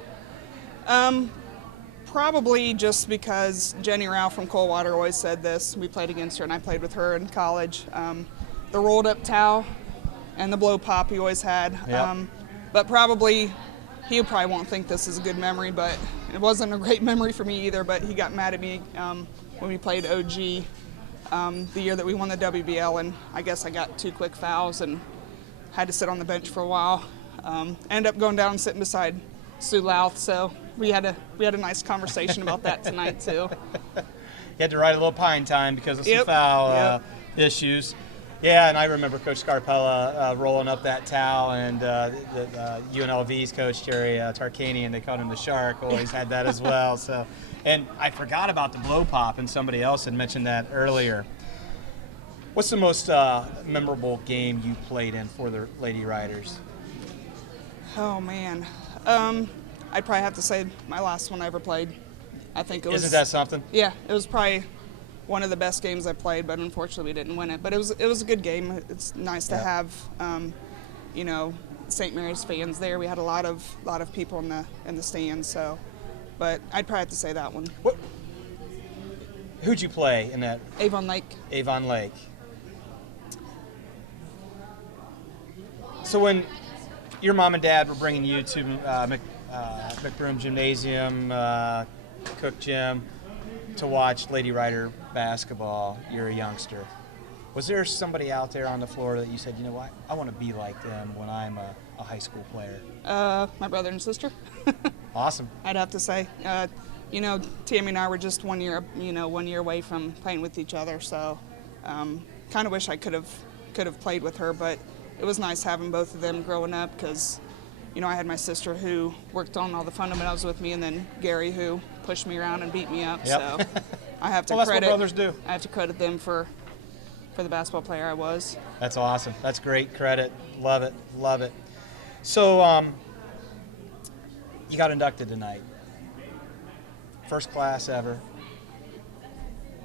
Probably just because Jenny Rao from Coldwater always said this. We played against her, and I played with her in college. The rolled up towel and the blow pop he always had. Yep. But probably, he probably won't think this is a good memory, but it wasn't a great memory for me either, but he got mad at me when we played OG the year that we won the WBL, and I guess I got 2 quick fouls and had to sit on the bench for a while. Ended up going down and sitting beside Sue Lauth, so we had a nice conversation about that tonight too. You had to ride a little pine time because of some foul issues. Yeah, and I remember Coach Scarpella rolling up that towel, and UNLV's coach, Jerry Tarkanian, they called him the Shark, always had that as well. So, and I forgot about the blow pop, and somebody else had mentioned that earlier. What's the most memorable game you played in for the Lady Riders? Oh, man. I'd probably have to say my last one I ever played. I think it was. Isn't that something? Yeah, it was probably one of the best games I played, but unfortunately we didn't win it. But it was a good game. It's nice to have, you know, St. Mary's fans there. We had a lot of people in the stands. So, but I'd probably have to say that one. Who'd you play in that? Avon Lake. Avon Lake. So when your mom and dad were bringing you to McBroom Gymnasium, Cook Gym, to watch Lady Rider basketball, you're a youngster. Was there somebody out there on the floor that you said, you know what, I want to be like them when I'm a high school player? My brother and sister. Awesome. I'd have to say. You know, Tammy and I were just 1 year away from playing with each other, so kind of wish I could have played with her, but it was nice having both of them growing up because, you know, I had my sister who worked on all the fundamentals with me, and then Gary who pushed me around and beat me up. Yep. So I have to well, credit. That's what brothers do. I have to credit them for the basketball player I was. That's awesome. That's great credit. Love it. Love it. So you got inducted tonight. First class ever.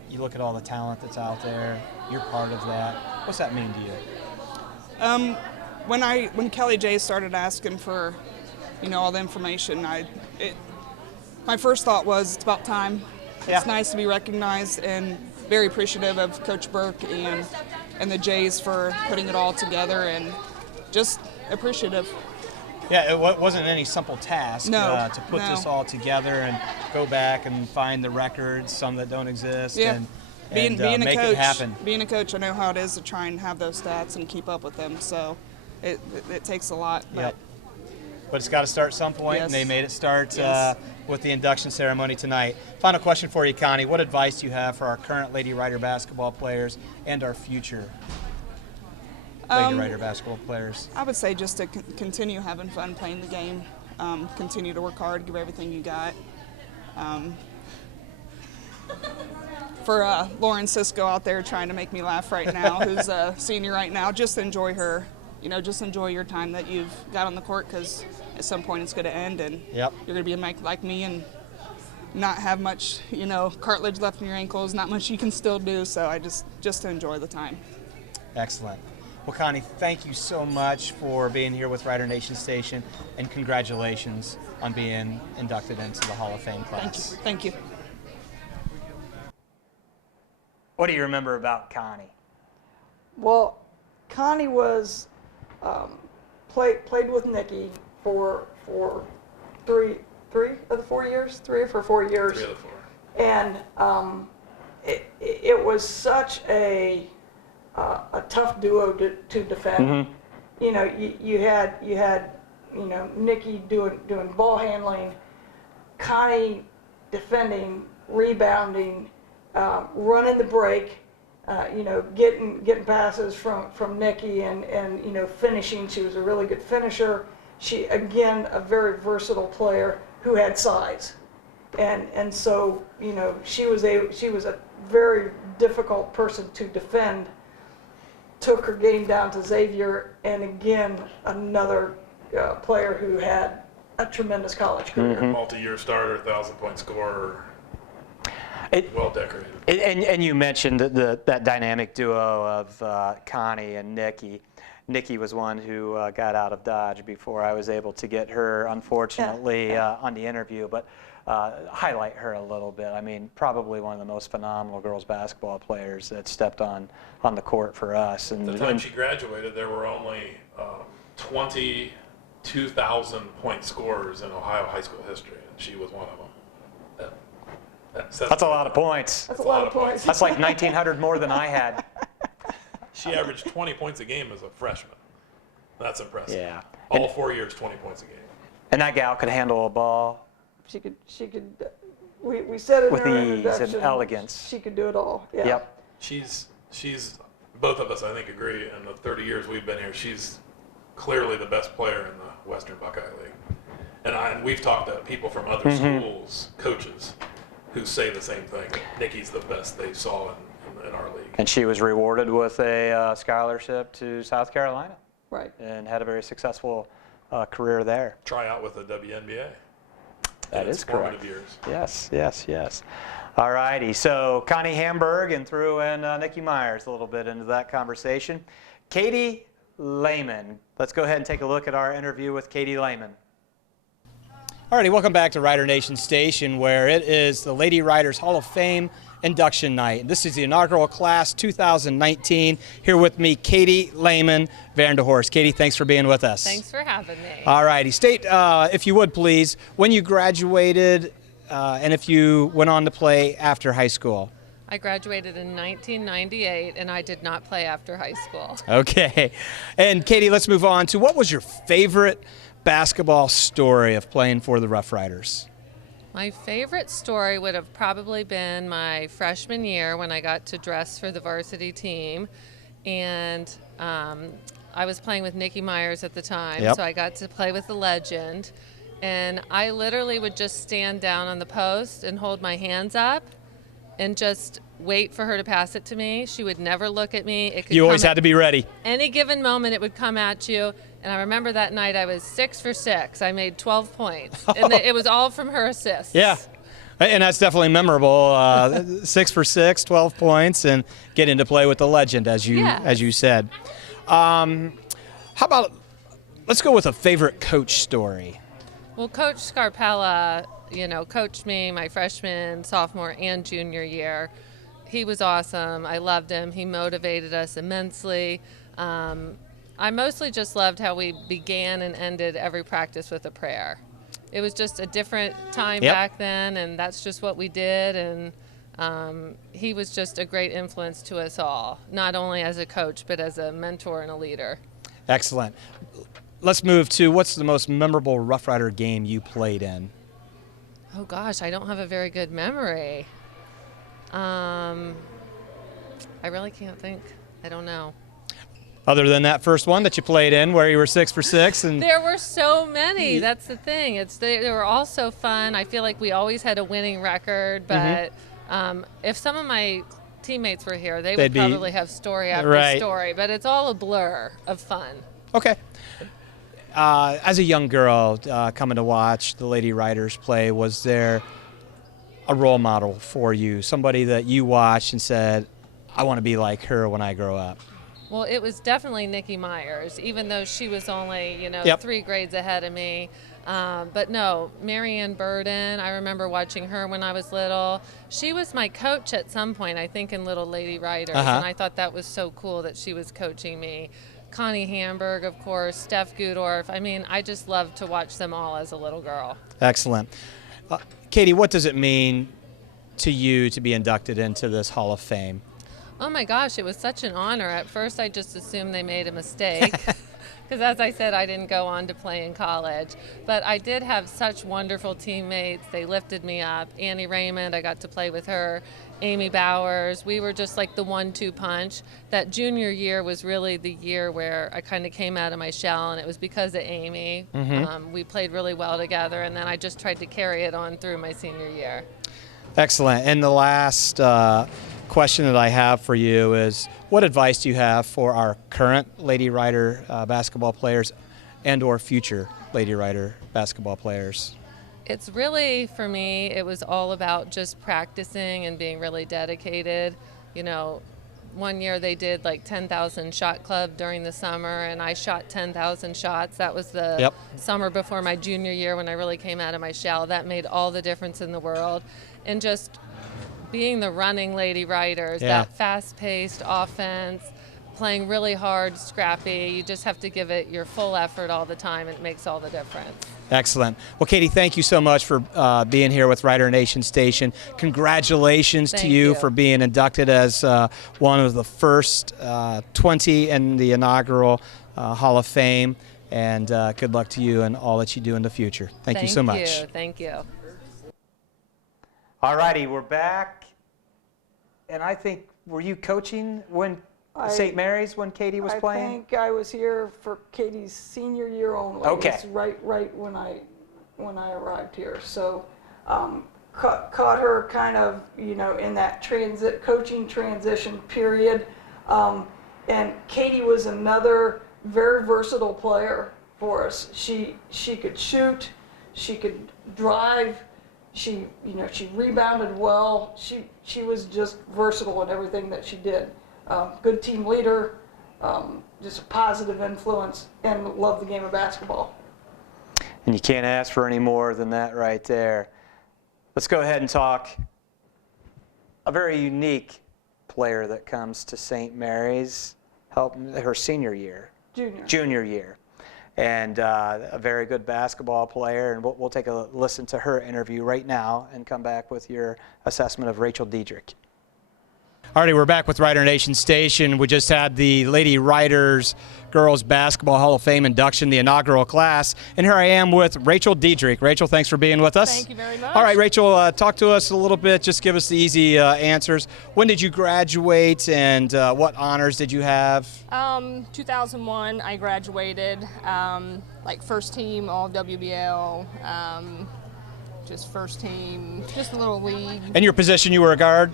You look at all the talent that's out there. You're part of that. What's that mean to you? When Kelly J started asking for, you know, all the information, my first thought was it's about time. Yeah. It's nice to be recognized, and very appreciative of Coach Burke and the Jays for putting it all together, and just appreciative. Yeah, it wasn't any simple task to put No. this all together and go back and find the records, some that don't exist, Yeah. and Being a make coach, it happen. Being a coach, I know how it is to try and have those stats and keep up with them. So it takes a lot. Yep. But it's got to start some point, Yes. and they made it start Yes. with the induction ceremony tonight. Final question for you, Connie. What advice do you have for our current Lady Rider basketball players and our future Lady Rider basketball players? I would say just to continue having fun playing the game, continue to work hard, give everything you got. For Lauren Cisco out there trying to make me laugh right now, who's a senior right now, just enjoy her. You know, just enjoy your time that you've got on the court, because at some point it's going to end, and Yep. you're going to be like me and not have much, cartilage left in your ankles, not much you can still do. So I just to enjoy the time. Excellent. Well, Connie, thank you so much for being here with Rider Nation Station, and congratulations on being inducted into the Hall of Fame class. Thank you. What do you remember about Connie? Well, Connie was played with Nikki for 3 of the 4 years, 3 or 4 years. 3 of the 4. And it was such a tough duo to defend. Mm-hmm. You know, you had Nikki doing ball handling, Connie defending, rebounding, running the break, getting passes from Nikki, and finishing. She was a really good finisher. She, again, a very versatile player who had size, and so she was a very difficult person to defend. Took her game down to Xavier, and again another player who had a tremendous college career. Mm-hmm. Multi-year starter, 1,000-point scorer, well decorated. And you mentioned that dynamic duo of Connie and Nikki. Nikki was one who got out of Dodge before I was able to get her, unfortunately, on the interview. But highlight her a little bit. I mean, probably one of the most phenomenal girls basketball players that stepped on the court for us. And At the time she graduated, there were only 22,000-point scorers in Ohio high school history, and she was one of them. That's a lot of points. That's a lot of points. That's like 1,900 more than I had. She averaged 20 points a game as a freshman. That's impressive. Yeah. All 4 years, 20 points a game. And that gal could handle a ball. She could. We said it with in her ease introduction. and elegance. She could do it all. Yeah. Yep. She's both of us, I think, agree. In the 30 years we've been here, she's clearly the best player in the Western Buckeye League. And we've talked to people from other schools, coaches, who say the same thing. Nikki's the best they saw in our league. And she was rewarded with a scholarship to South Carolina. Right. And had a very successful career there. Try out with the WNBA. That is correct. Formative years. Yes. All righty. So Connie Hamberg and threw in Nikki Myers a little bit into that conversation. Katie Lhamon. Let's go ahead and take a look at our interview with Katie Lhamon. Alrighty, welcome back to Rider Nation Station, where it is the Lady Riders Hall of Fame induction night. This is the inaugural class 2019. Here with me, Katie Lhamon Vanderhorst. Katie, thanks for being with us. Thanks for having me. Alrighty, state, if you would please, when you graduated and if you went on to play after high school. I graduated in 1998, and I did not play after high school. Okay. And Katie, let's move on to what was your favorite basketball story of playing for the Rough Riders? My favorite story would have probably been my freshman year when I got to dress for the varsity team. And I was playing with Nikki Myers at the time, so I got to play with the legend. And I literally would just stand down on the post and hold my hands up and just wait for her to pass it to me. She would never look at me. It could You always had to be ready. Any given moment, it would come at you. And I remember that night I was 6 for 6. I made 12 points. And it was all from her assists. Yeah. And that's definitely memorable. 6 for 6, 12 points, and getting to play with the legend, as you said. How about, let's go with a favorite coach story. Well, Coach Scarpella, coached me my freshman, sophomore, and junior year. He was awesome. I loved him. He motivated us immensely. I mostly just loved how we began and ended every practice with a prayer. It was just a different time back then, and that's just what we did. And he was just a great influence to us all, not only as a coach, but as a mentor and a leader. Excellent. Let's move to what's the most memorable Rough Rider game you played in? Oh gosh, I don't have a very good memory. I really can't think. I don't know. Other than that first one that you played in where you were 6 for 6? And there were so many. That's the thing. They were all so fun. I feel like we always had a winning record, but if some of my teammates were here, they would probably have story after story, but it's all a blur of fun. Okay. As a young girl coming to watch the Lady Riders play, was there a role model for you, somebody that you watched and said, I want to be like her when I grow up? Well, it was definitely Nikki Myers, even though she was only, 3 grades ahead of me. But no, MaryAnn Burden, I remember watching her when I was little. She was my coach at some point, I think, in Little Lady Riders, and I thought that was so cool that she was coaching me. Connie Hamberg, of course, Steph Gudorf. I mean, I just loved to watch them all as a little girl. Excellent. Katie, what does it mean to you to be inducted into this Hall of Fame? Oh my gosh, it was such an honor. At first, I just assumed they made a mistake. Because as I said, I didn't go on to play in college. But I did have such wonderful teammates. They lifted me up. Annie Raymond, I got to play with her. Amy Bowers. We were just like the 1-2 punch. That junior year was really the year where I kind of came out of my shell, and it was because of Amy. We played really well together, and then I just tried to carry it on through my senior year. Excellent. And the last question that I have for you is, what advice do you have for our current Lady Rider basketball players and or future Lady Rider basketball players? It's really, for me, it was all about just practicing and being really dedicated. One year they did like 10,000 shot club during the summer, and I shot 10,000 shots. That was the summer before my junior year when I really came out of my shell. That made all the difference in the world. And just being the running Lady Riders, that fast-paced offense, playing really hard, scrappy, you just have to give it your full effort all the time, and it makes all the difference. Excellent. Well, Katie, thank you so much for being here with Rider Nation Station. Congratulations to you for being inducted as one of the first 20 in the inaugural Hall of Fame, and good luck to you and all that you do in the future. Thank you so much. Thank you. All righty, we're back. And I think, were you coaching when St. Mary's when Katie was playing? I think I was here for Katie's senior year only. Okay. It's right when I arrived here. So caught her kind of in that coaching transition period. And Katie was another very versatile player for us. She could shoot, she could drive. She rebounded well. She was just versatile in everything that she did. Good team leader, just a positive influence, and loved the game of basketball. And you can't ask for any more than that right there. Let's go ahead and talk a very unique player that comes to St. Mary's, her senior year. Junior year. And a very good basketball player, and we'll take a listen to her interview right now and come back with your assessment of Rachel Dedrick. Alrighty, we're back with Rider Nation Station. We just had the Lady Riders Girls Basketball Hall of Fame induction, the inaugural class, and here I am with Rachel Dedrick. Rachel, thanks for being with us. Thank you very much. All right, Rachel, talk to us a little bit. Just give us the easy answers. When did you graduate, and what honors did you have? 2001, I graduated, like first team, all WBL, just first team, just a little league. And your position, you were a guard?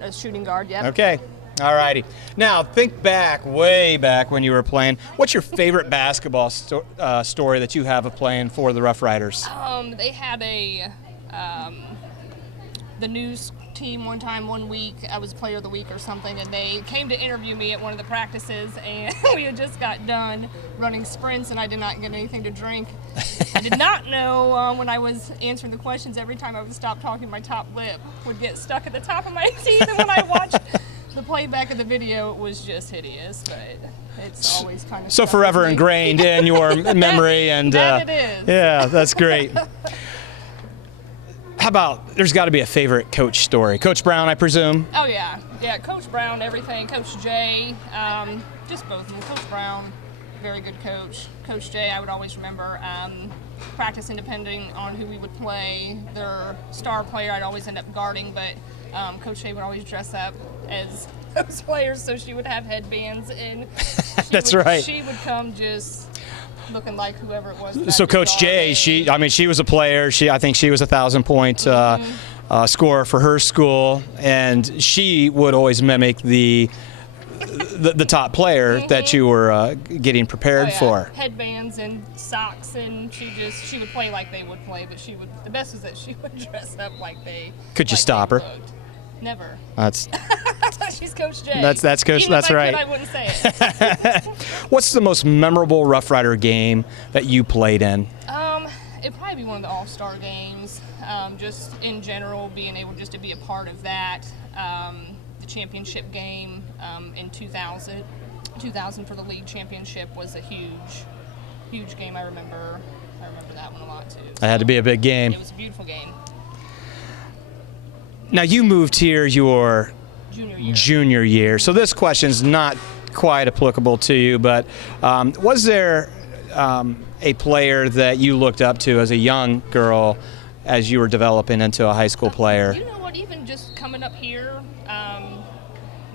A shooting guard, yep. Okay. All righty. Now, think back, way back when you were playing. What's your favorite basketball story that you have of playing for the Rough Riders? They had a the news team one week. I was player of the week or something, and they came to interview me at one of the practices, and we had just got done running sprints, and I did not get anything to drink. I did not know when I was answering the questions, every time I would stop talking, my top lip would get stuck at the top of my teeth, and when I watched the playback of the video, it was just hideous, but it's always kind of so forever ingrained in your memory, and that it is. Yeah, that's great. How about, there's got to be a favorite coach story. Coach Brown, I presume? Oh, yeah. Yeah, Coach Brown, everything. Coach Jay, just both of them. Coach Brown, very good coach. Coach Jay, I would always remember practicing depending on who we would play. Their star player I'd always end up guarding, but Coach Jay would always dress up as those players, so she would have headbands, and That's right. She would come just looking like whoever it was. So Coach Jay, she was a player. I think she was a 1,000-point scorer for her school, and she would always mimic the top player that you were getting prepared for. Headbands and socks, and she would play like they would play, but the best was that she would dress up like they. Could you stop her? Never. That's. She's Coach Jay. That's Coach. Even that's if I right. could, I wouldn't say it. What's the most memorable Rough Rider game that you played in? It'd probably be one of the All-Star games. Just in general, being able just to be a part of that. The championship game in 2000 for the league championship was a huge game. I remember that one a lot too. That had to be a big game. It was a beautiful game. Now you moved here your junior year. So this question's not quite applicable to you, but was there a player that you looked up to as a young girl as you were developing into a high school player? You know what? Even just coming up here,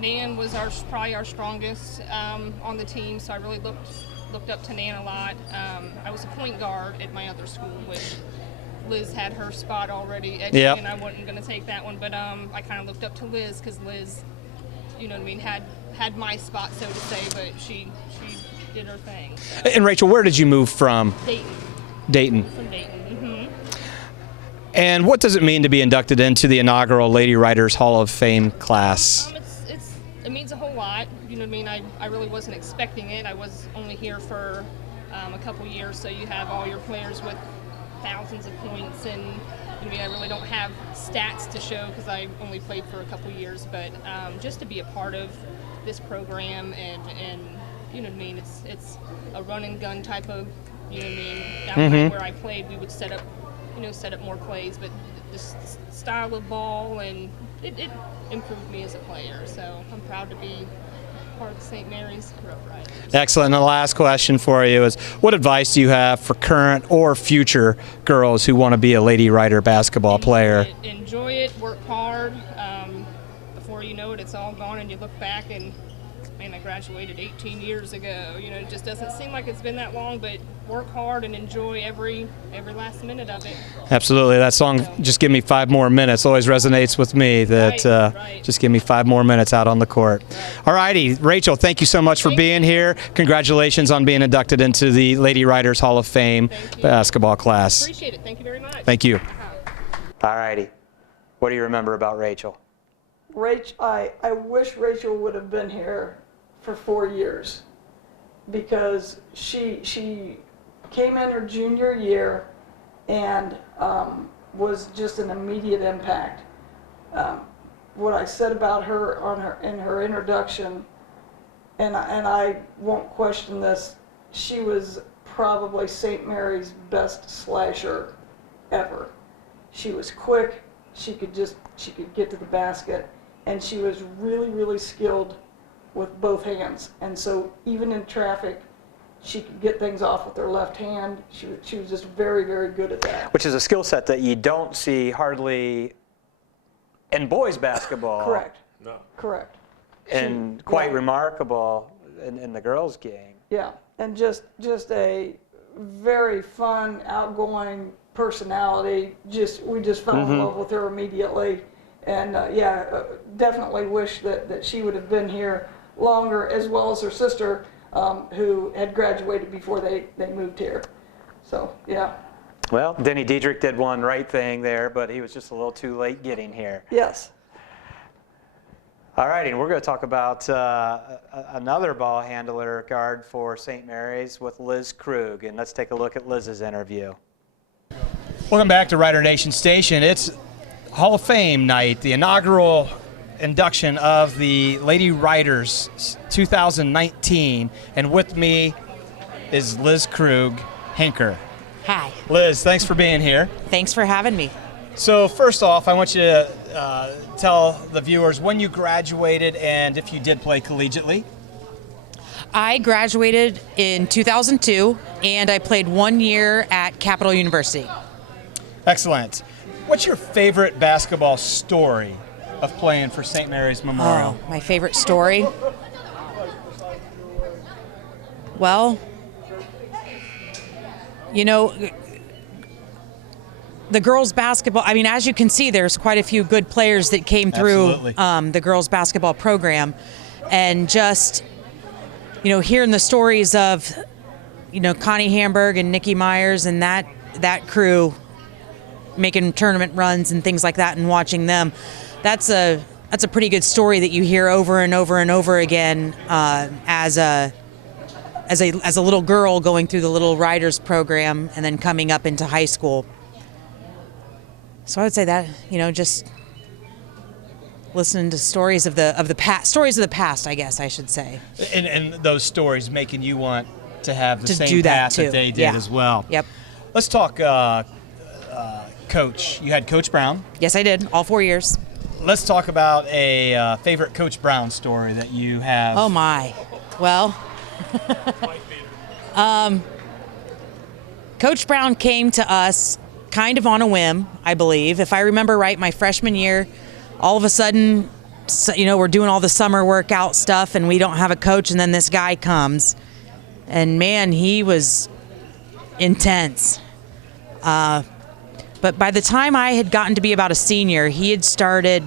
Nan was probably our strongest on the team, so I really looked up to Nan a lot. I was a point guard at my other school, which Liz had her spot already, and I wasn't going to take that one, but I kind of looked up to Liz because Liz, you know what I mean, had my spot, so to say, but she did her thing. So. And Rachel, where did you move from? Dayton. From Dayton. And what does it mean to be inducted into the inaugural Lady Riders Hall of Fame class? It means a whole lot. You know what I mean? I really wasn't expecting it. I was only here for a couple years, so you have all your players with thousands of points, and I mean, I really don't have stats to show because I only played for a couple years, but just to be a part of this program and you know what I mean, it's a run and gun type of, you know what I mean, down where I played, we would set up more plays, but the style of ball, and it improved me as a player, so I'm proud to be part of the St. Mary's Rough Riders. Excellent. And the last question for you is, what advice do you have for current or future girls who want to be a Lady Rider basketball player? Enjoy it, work hard. Before you know it, it's all gone, and you look back and, man, I graduated 18 years ago. You know, it just doesn't seem like it's been that long, but work hard and enjoy every last minute of it. Absolutely. That song, Just Give Me 5 More Minutes, always resonates with me, that Right. just give me 5 more minutes out on the court. All righty. Rachel, thank you so much for being here. Congratulations on being inducted into the Lady Riders Hall of Fame basketball class. Appreciate it. Thank you very much. Thank you. All righty. What do you remember about Rachel? I wish Rachel would have been here for 4 years, because she came in her junior year and was just an immediate impact. What I said about her in her introduction, and I won't question this, she was probably St. Mary's best slasher ever. She was quick, she could get to the basket, and she was really skilled with both hands. And so even in traffic, she could get things off with her left hand. She was just very good at that. Which is a skill set that you don't see hardly in boys basketball. Correct. No. Correct. And quite remarkable in the girls' game. Yeah, and just a very fun, outgoing personality. We just fell in love with her immediately. And definitely wish that she would have been here longer, as well as her sister, who had graduated before they moved here. So, yeah. Well, Denny Dedrick did one right thing there, but he was just a little too late getting here. Yes. All righty, and we're going to talk about another ball handler guard for St. Mary's with Liz Krugh, and let's take a look at Liz's interview. Welcome back to Rider Nation Station. It's Hall of Fame night, the inaugural induction of the Lady Riders 2019, and with me is Liz Krugh Hinker. Hi. Liz, thanks for being here. Thanks for having me. So first off, I want you to tell the viewers when you graduated and if you did play collegiately. I graduated in 2002, and I played 1 year at Capital University. Excellent. What's your favorite basketball story of playing for St. Mary's Memorial? Oh, my favorite story? Well, you know, the girls basketball, I mean, as you can see, there's quite a few good players that came through the girls basketball program. And just, you know, hearing the stories of, you know, Connie Hamberg and Nikki Myers and that crew making tournament runs and things like that, and watching them, that's a pretty good story that you hear over and over and over again as a little girl going through the Little Riders program and then coming up into high school. So I would say that, you know, just listening to stories of the past, I guess I should say. And those stories making you want to have the To same do that pass that too. they did Yeah. as well. Yep. Let's talk Coach. You had Coach Brown. Yes, I did, all 4 years. Let's talk about a favorite Coach Brown story that you have. Oh my. Well, Coach Brown came to us kind of on a whim, I believe. If I remember right, my freshman year, all of a sudden, you know, we're doing all the summer workout stuff and we don't have a coach, and then this guy comes. And man, he was intense. But by the time I had gotten to be about a senior, he had started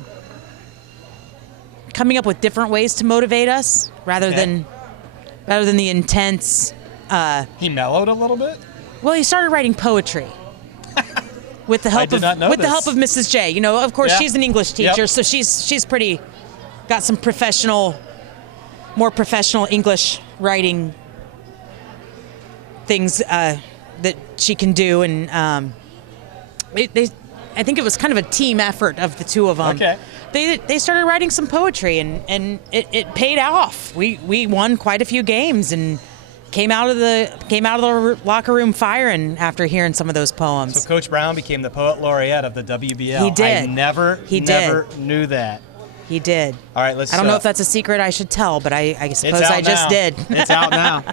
coming up with different ways to motivate us rather than the intense. He mellowed a little bit? Well, he started writing poetry. With the help the help of Mrs. J. You know, of course, Yeah. she's an English teacher, Yep. so she's pretty got some more professional English writing things that she can do, and I think it was kind of a team effort of the two of them. Okay. They started writing some poetry, and it paid off. We won quite a few games and came out of the locker room firing after hearing some of those poems. So Coach Brown became the poet laureate of the WBL. He did. I never knew that. He did. All right, let's. I don't know if that's a secret I should tell, but I suppose I just now. did. It's out now.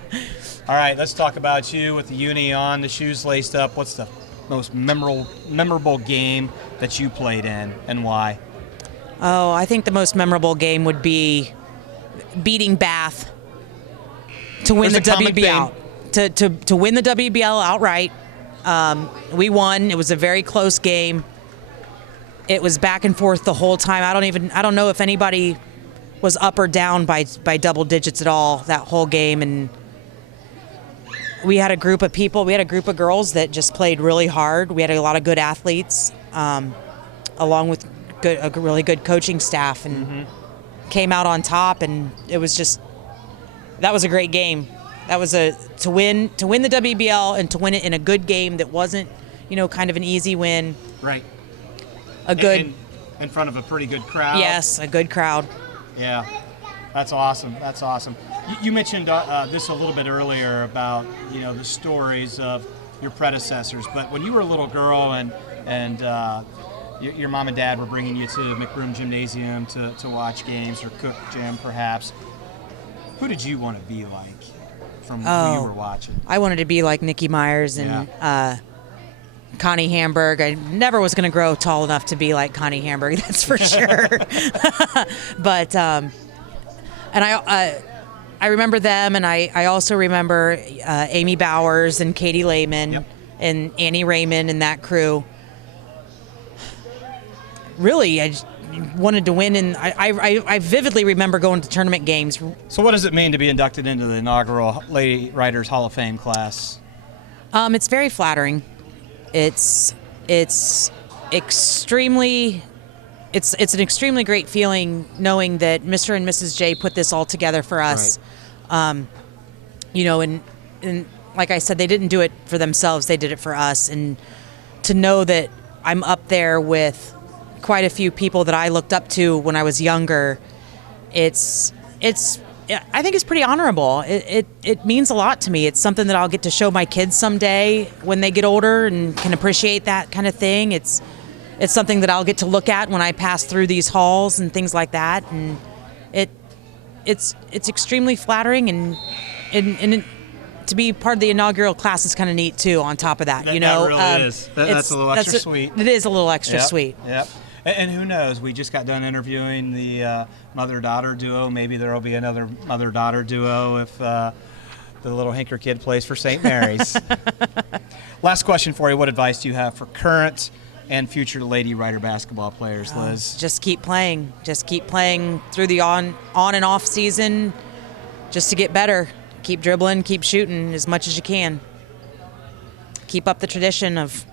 All right, let's talk about you with the uni on, the shoes laced up. What's the most memorable game that you played in, and why? Oh, I think the most memorable game would be beating Bath to win There's the a common WBL. To win the WBL outright. We won. It was a very close game. It was back and forth the whole time. I don't know if anybody was up or down by double digits at all that whole game. And we had a group of people. We had a group of girls that just played really hard. We had a lot of good athletes, along with a really good coaching staff, and came out on top. And it was just. That was a great game. That was to win the WBL and to win it in a good game that wasn't, you know, kind of an easy win. Right. In front of a pretty good crowd. Yes, a good crowd. Yeah, that's awesome. That's awesome. You mentioned this a little bit earlier about, you know, the stories of your predecessors, but when you were a little girl and your mom and dad were bringing you to McBroom Gymnasium to watch games, or Cook Gym perhaps, who did you want to be like from who you were watching? I wanted to be like Nikki Myers and Connie Hamberg. I never was going to grow tall enough to be like Connie Hamberg, that's for sure. But and I remember them, and I also remember Amy Bowers and Katie Lehman and Annie Raymond and that crew. Really, I just wanted to win, and I vividly remember going to tournament games. So what does it mean to be inducted into the inaugural Lady Riders Hall of Fame class? It's very flattering. It's extremely, it's an extremely great feeling knowing that Mr. and Mrs. J put this all together for us. Right. You know, and like I said, they didn't do it for themselves, they did it for us. And to know that I'm up there with quite a few people that I looked up to when I was younger, I think it's pretty honorable. It means a lot to me. It's something that I'll get to show my kids someday when they get older and can appreciate that kind of thing. It's something that I'll get to look at when I pass through these halls and things like that. And it's extremely flattering, and to be part of the inaugural class is kind of neat too. On top of that, you know, that really is. That's a little extra sweet. It is a little extra sweet. Yep. And who knows? We just got done interviewing the mother-daughter duo. Maybe there will be another mother-daughter duo if the little Hinker kid plays for St. Mary's. Last question for you. What advice do you have for current and future Lady Rider basketball players, Liz? Just keep playing. Just keep playing through the on and off season just to get better. Keep dribbling, keep shooting as much as you can. Keep up the tradition of,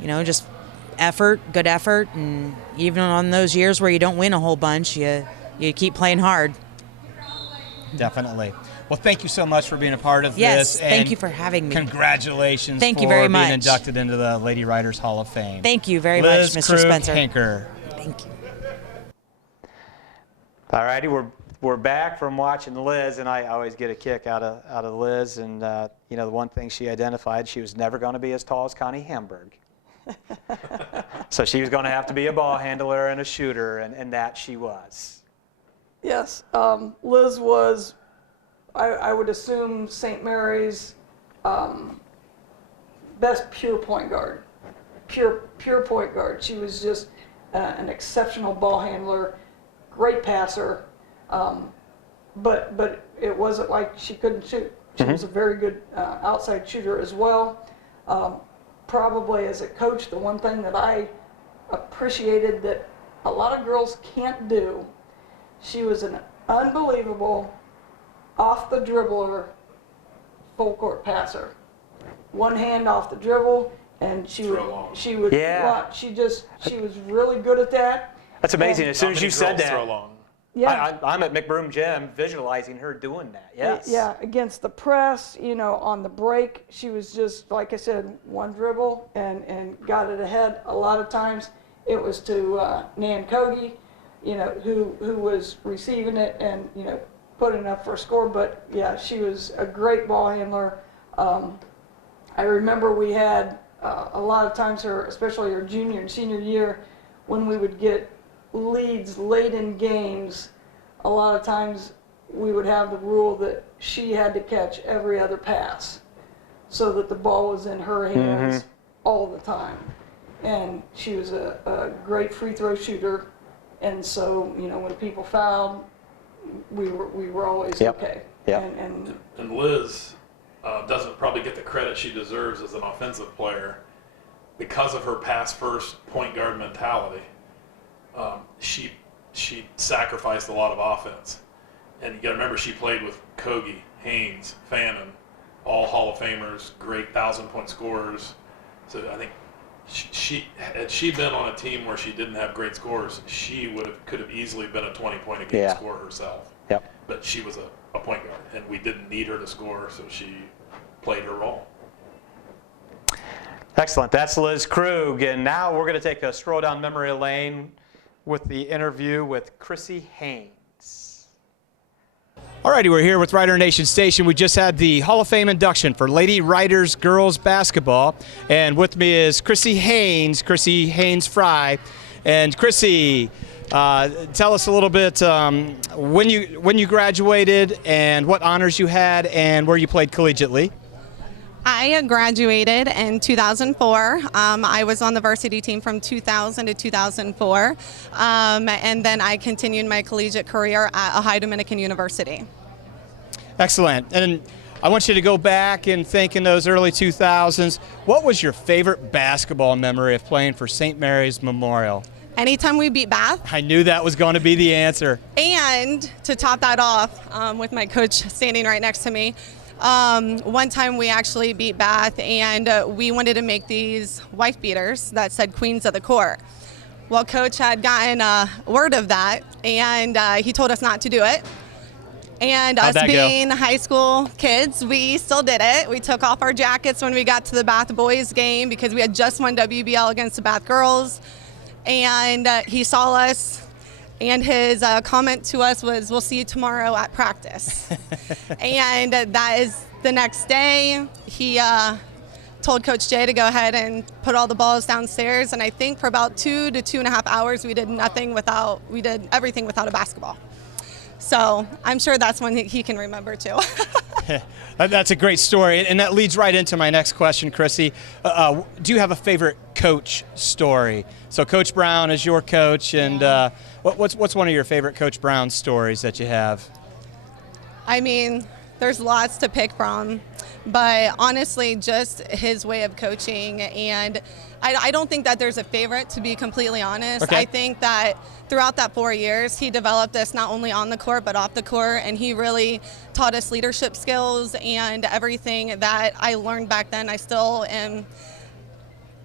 you know, just good effort, and even on those years where you don't win a whole bunch, you keep playing hard. Definitely. Well, thank you so much for being a part of this. Yes, thank you for having me. Congratulations thank you very much. Being inducted into the Lady Riders Hall of Fame. Thank you very much, Mr. Spencer. Hinker. Thank you. All righty, we're back from watching Liz, and I always get a kick out of Liz. And you know, the one thing she identified, she was never going to be as tall as Connie Hamberg. So she was going to have to be a ball handler and a shooter, and that she was. Yes, Liz was, I would assume, St. Mary's best pure point guard. Pure point guard. She was just an exceptional ball handler, great passer, but it wasn't like she couldn't shoot. She was a very good outside shooter as well. Probably as a coach, the one thing that I appreciated that a lot of girls can't do, she was an unbelievable off the dribbler, full court passer. One hand off the dribble, and she was really good at that. That's amazing. As soon as you said that, yeah, I'm at McBroom Gym visualizing her doing that. Yes. Yeah, against the press, you know, on the break, she was just, like I said, one dribble and got it ahead. A lot of times it was to Nan Kogi, you know, who was receiving it and, you know, putting up for a score. But yeah, she was a great ball handler. I remember we had a lot of times especially her junior and senior year, when we would get leads late in games, a lot of times we would have the rule that she had to catch every other pass so that the ball was in her hands all the time. And she was a great free throw shooter, and so, you know, when people fouled, we were always okay. Yep. And Liz doesn't probably get the credit she deserves as an offensive player because of her pass first point guard mentality. She sacrificed a lot of offense, and you got to remember she played with Kogi, Haynes, Fannin, all Hall of Famers, great 1,000-point scorers. So I think had she been on a team where she didn't have great scores, she could have easily been a 20-point a game scorer herself. Yep. But she was a point guard, and we didn't need her to score, so she played her role. Excellent. That's Liz Krugh, and now we're going to take a stroll down memory lane with the interview with Krissy Haines. Alrighty, we're here with Rider Nation Station. We just had the Hall of Fame induction for Lady Riders girls basketball, and with me is Krissy Haines Frye. And Krissy, tell us a little bit when you graduated and what honors you had and where you played collegiately. I graduated in 2004. I was on the varsity team from 2000 to 2004, and then I continued my collegiate career at Ohio Dominican University. Excellent. And I want you to go back and think in those early 2000s, what was your favorite basketball memory of playing for St. Mary's Memorial? Anytime we beat Bath. I knew that was going to be the answer. And to top that off, with my coach standing right next to me, One time we actually beat Bath, and we wanted to make these wife beaters that said Queens of the Court. Well, Coach had gotten word of that, and he told us not to do it. And us being high school kids, we still did it. We took off our jackets when we got to the Bath boys game because we had just won WBL against the Bath girls. And he saw us, and his comment to us was, "We'll see you tomorrow at practice." And that is the next day. He told Coach Jay to go ahead and put all the balls downstairs, and I think for about 2 to 2.5 hours we did everything without a basketball. So I'm sure that's one he can remember too. That's a great story, and that leads right into my next question, Krissy. Do you have a favorite coach story? So Coach Brown is your coach, and what's one of your favorite Coach Brown stories that you have? I mean, there's lots to pick from, but honestly, just his way of coaching, and I don't think that there's a favorite, to be completely honest. Okay. I think that throughout that 4 years, he developed us not only on the court, but off the court, and he really taught us leadership skills, and everything that I learned back then, I still am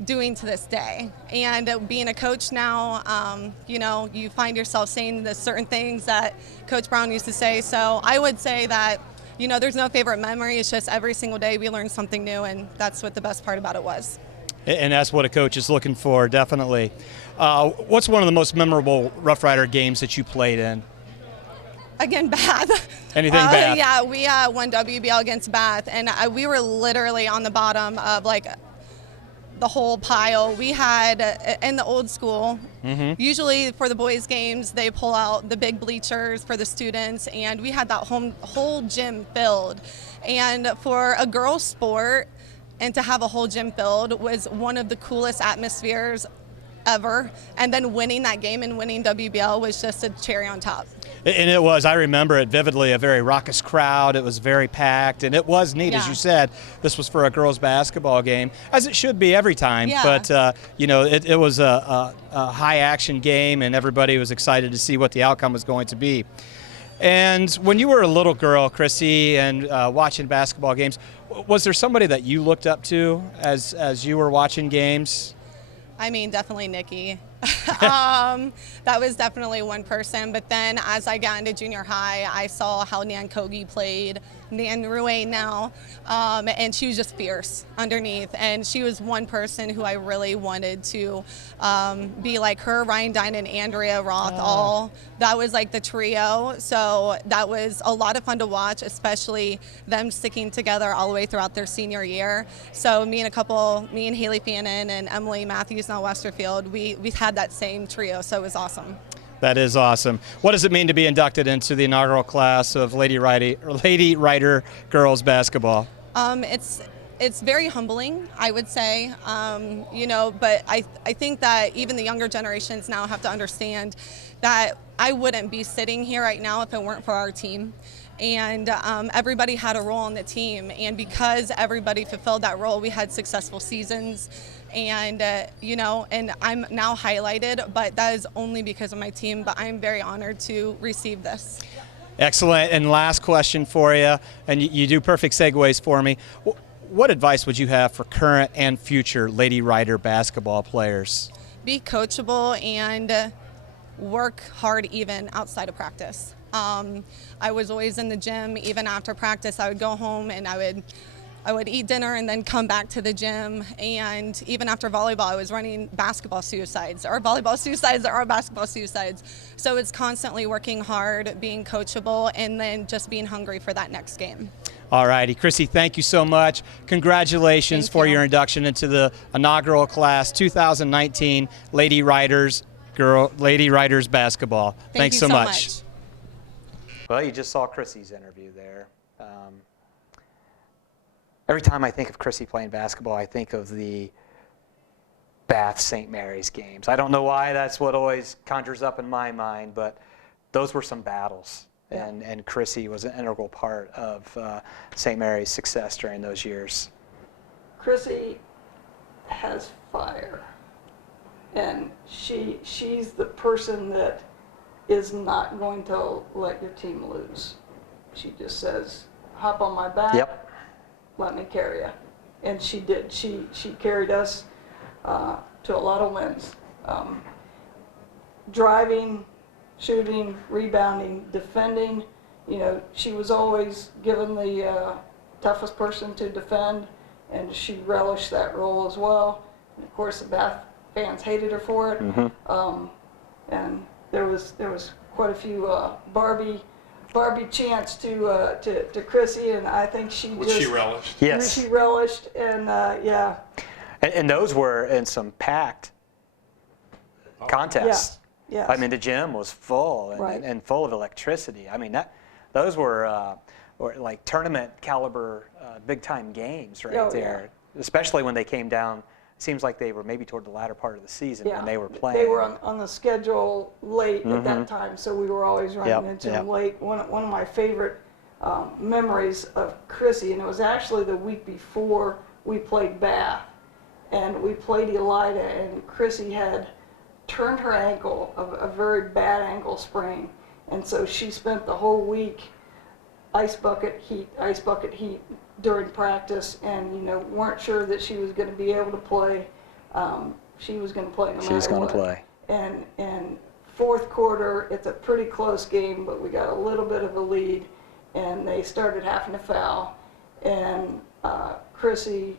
doing to this day. And being a coach now, you know, you find yourself saying the certain things that Coach Brown used to say. So I would say that, you know, there's no favorite memory. It's just every single day we learn something new, and that's what the best part about it was. And that's what a coach is looking for, definitely. What's one of the most memorable Rough Rider games that you played in? Again, Bath. Anything Bath? Yeah, we won WBL against Bath, and we were literally on the bottom of like the whole pile. We had, in the old school, usually for the boys' games, they pull out the big bleachers for the students, and we had that whole gym filled. And for a girls' sport, and to have a whole gym filled was one of the coolest atmospheres ever. And then winning that game and winning WBL was just a cherry on top. And it was, I remember it vividly, a very raucous crowd. It was very packed, and it was neat, as you said. This was for a girls' basketball game, as it should be every time. Yeah. But, you know, it was a high-action game, and everybody was excited to see what the outcome was going to be. And when you were a little girl, Krissy, and watching basketball games, was there somebody that you looked up to as you were watching games? I mean, definitely Nikki. That was definitely one person. But then as I got into junior high, I saw how Nan Kogi played, Nan Ruane now, and she was just fierce underneath. And she was one person who I really wanted to be like her. Ryan Dine and Andrea Roth, that was like the trio. So that was a lot of fun to watch, especially them sticking together all the way throughout their senior year. So me and Haley Fannin and Emily Matthews now Westerfield, we had that same trio, so it was awesome. That is awesome. What does it mean to be inducted into the inaugural class of Lady Rider girls basketball? It's very humbling, I would say, you know, but I think that even the younger generations now have to understand that I wouldn't be sitting here right now if it weren't for our team. And everybody had a role on the team, and because everybody fulfilled that role, we had successful seasons. And you know, and I'm now highlighted, but that is only because of my team. But I'm very honored to receive this. Excellent. And last question for you, and you do perfect segues for me. What advice would you have for current and future Lady Rider basketball players? Be coachable and work hard even outside of practice. I was always in the gym. Even after practice, I would go home and I would eat dinner and then come back to the gym. And even after volleyball, I was running basketball suicides. Our volleyball suicides are our basketball suicides. So it's constantly working hard, being coachable, and then just being hungry for that next game. All righty, Krissy, thank you so much. Congratulations for your induction into the inaugural class 2019 Lady Riders basketball. Thanks so much. Well, you just saw Krissy's interview there. Every time I think of Krissy playing basketball, I think of the Bath St. Mary's games. I don't know why that's what always conjures up in my mind, but those were some battles. Yeah. And Krissy was an integral part of St. Mary's success during those years. Krissy has fire, and she's the person that is not going to let your team lose. She just says, hop on my back. Yep. let me carry you. And she did. She carried us to a lot of wins. Driving, shooting, rebounding, defending. You know, she was always given the toughest person to defend, and she relished that role as well. And of course, the Bath fans hated her for it. And there was quite a few Barbie chants to Krissy, and I think she relished. Yes. She relished, and yeah. And those were in some packed contests. Yeah. I mean, the gym was full and full of electricity. I mean, those were like tournament caliber, big time games right there. Yeah. Especially when they came down. It seems like they were maybe toward the latter part of the season when they were playing. They were on the schedule late at that time, so we were always running into them late. One of my favorite memories of Krissy, and it was actually the week before we played Bath, and we played Elida, and Krissy had turned her ankle, a very bad ankle sprain, and so she spent the whole week ice bucket heat during practice, and weren't sure that she was going to be able to play. She was going to play no matter what. She's going to play. And fourth quarter, it's a pretty close game, but we got a little bit of a lead, and they started having to foul, and Krissy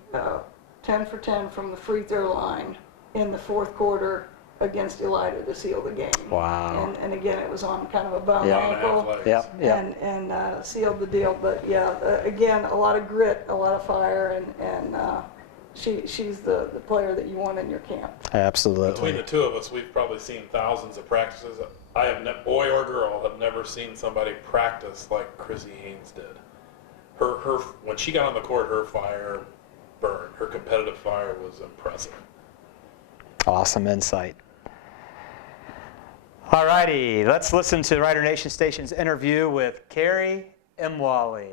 10 for 10 from the free throw line in the fourth quarter against Elida to seal the game. Wow. And again, it was on kind of a bum ankle. And sealed the deal. But yeah, again, a lot of grit, a lot of fire, and she's the player that you want in your camp. Absolutely. Between the two of us, we've probably seen thousands of practices. I have, boy or girl, have never seen somebody practice like Krissy Haines did. Her when she got on the court, her fire burned. Her competitive fire was impressive. Awesome insight. All righty, let's listen to Rider Nation Station's interview with Kerri Imwalle.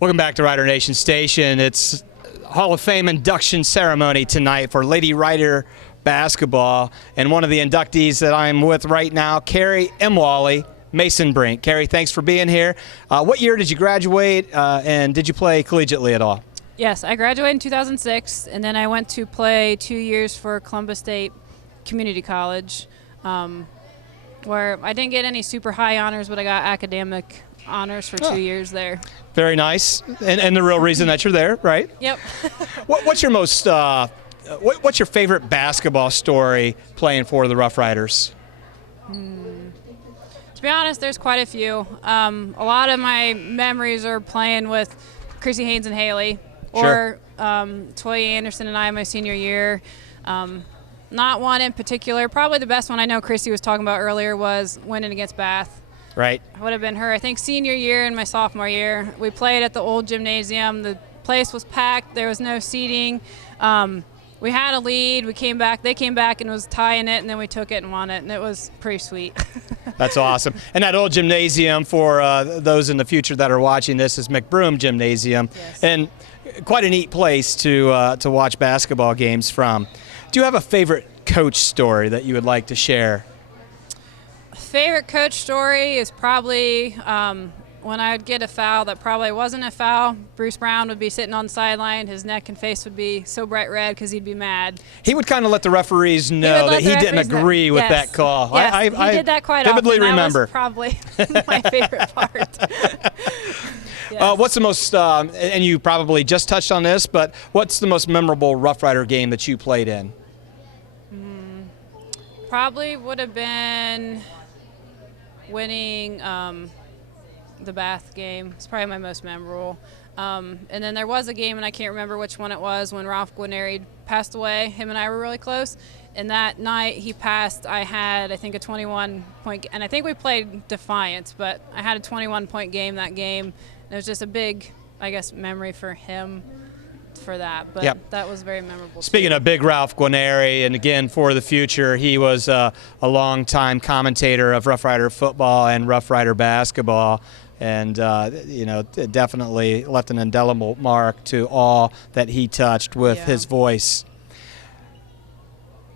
Welcome back to Rider Nation Station. It's Hall of Fame induction ceremony tonight for Lady Rider basketball, and one of the inductees that I'm with right now, Kerri Imwalle Masonbrink. Kerri, thanks for being here. What year did you graduate, and did you play collegiately at all? Yes, I graduated in 2006, and then I went to play 2 years for Columbus State Community College, where I didn't get any super high honors, but I got academic honors for 2 years there. Very nice, and the real reason that you're there, right? Yep. What's your most, what's your favorite basketball story playing for the Rough Riders? To be honest, there's quite a few. A lot of my memories are playing with Krissy Haines and Haley, or Toya Anderson and I my senior year. Not one in particular. Probably the best one I know Krissy was talking about earlier was winning against Bath. Right. Would have been her. I think senior year and my sophomore year. We played at the old gymnasium. The place was packed. There was no seating. We had a lead. We came back. They came back and was tying it, and then we took it and won it, and it was pretty sweet. That's awesome. And that old gymnasium, for those in the future that are watching this, is McBroom Gymnasium, and quite a neat place to watch basketball games from. Do you have a favorite coach story that you would like to share? Favorite coach story is probably when I would get a foul that probably wasn't a foul. Bruce Brown would be sitting on the sideline. His neck and face would be so bright red because he'd be mad. He would kind of let the referees know that he didn't agree with that call. Yes, he did that quite often. Vividly remember. That was probably my favorite part. What's the most, and you probably just touched on this, but what's the most memorable Rough Rider game that you played in? Probably would have been winning the Bath game. It's probably my most memorable. And then there was a game, and I can't remember which one it was, when Ralph Guarneri passed away. Him and I were really close. And that night he passed, I had, I think, a 21-point, and I think we played Defiance, but I had a 21-point game that game. And it was just a big, I guess, memory for him for that. But that was very memorable. Speaking of big Ralph Guarneri, and again, for the future, he was a longtime commentator of Rough Rider football and Rough Rider basketball. And, definitely left an indelible mark to all that he touched with his voice.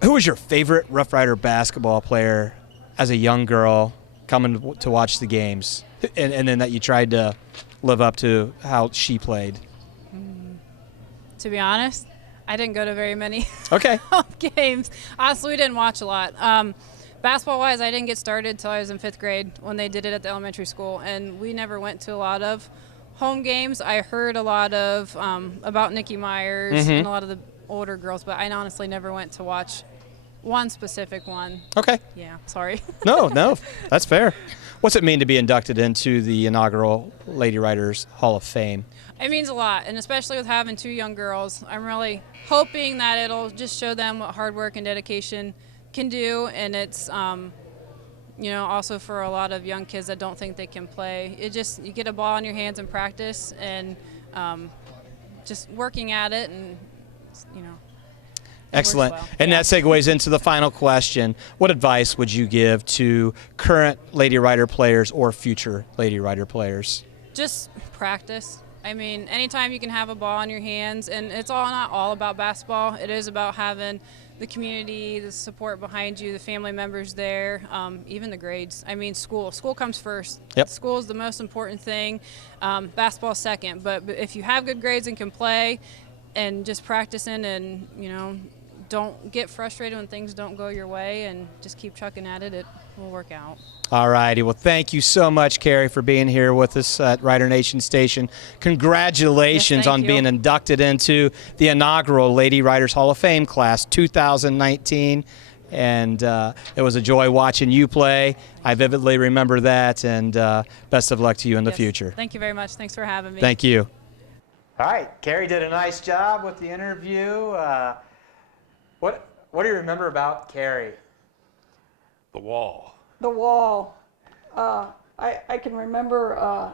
Who was your favorite Rough Rider basketball player as a young girl coming to watch the games? And then that you tried to live up to how she played? To be honest, I didn't go to very many Okay. games. Honestly, we didn't watch a lot. Basketball-wise, I didn't get started until I was in 5th grade when they did it at the elementary school, and we never went to a lot of home games. I heard a lot of about Nikki Myers and a lot of the older girls, but I honestly never went to watch one specific one. Okay. Yeah, sorry. No, that's fair. What's it mean to be inducted into the inaugural Lady Riders Hall of Fame? It means a lot, and especially with having 2 young girls, I'm really hoping that it'll just show them what hard work and dedication can do, and it's also for a lot of young kids that don't think they can play. You get a ball in your hands in practice, and just working at it, and Excellent. well. And that segues into the final question. What advice would you give to current Lady Rider players or future Lady Rider players? Just practice. I mean, anytime you can have a ball in your hands, and it's not all about basketball. It is about having the community, the support behind you, the family members there, even the grades. I mean, school comes first. Yep. School is the most important thing. Basketball second. But if you have good grades and can play, and just practicing, and don't get frustrated when things don't go your way, and just keep chucking at it. It will work out. All righty. Well, thank you so much, Kerri, for being here with us at Rider Nation Station. Congratulations on being inducted into the inaugural Lady Riders Hall of Fame class 2019. And it was a joy watching you play. I vividly remember that, and best of luck to you in the future. Thank you very much. Thanks for having me. Thank you. All right, Kerri did a nice job with the interview. What do you remember about Kerri? The wall. The wall. I can remember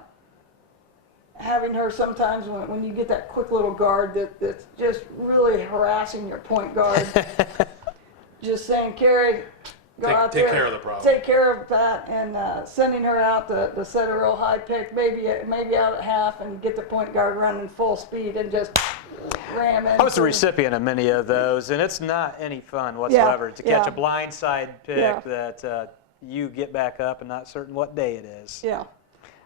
having her sometimes when you get that quick little guard that's just really harassing your point guard. Just saying, Kerri, go out there. Take care of the problem. Take care of that, and sending her out to set a real high pick, maybe out at half, and get the point guard running full speed and just ram in. I was the recipient of many of those, and it's not any fun whatsoever to catch a blindside pick that you get back up and not certain what day it is. Yeah.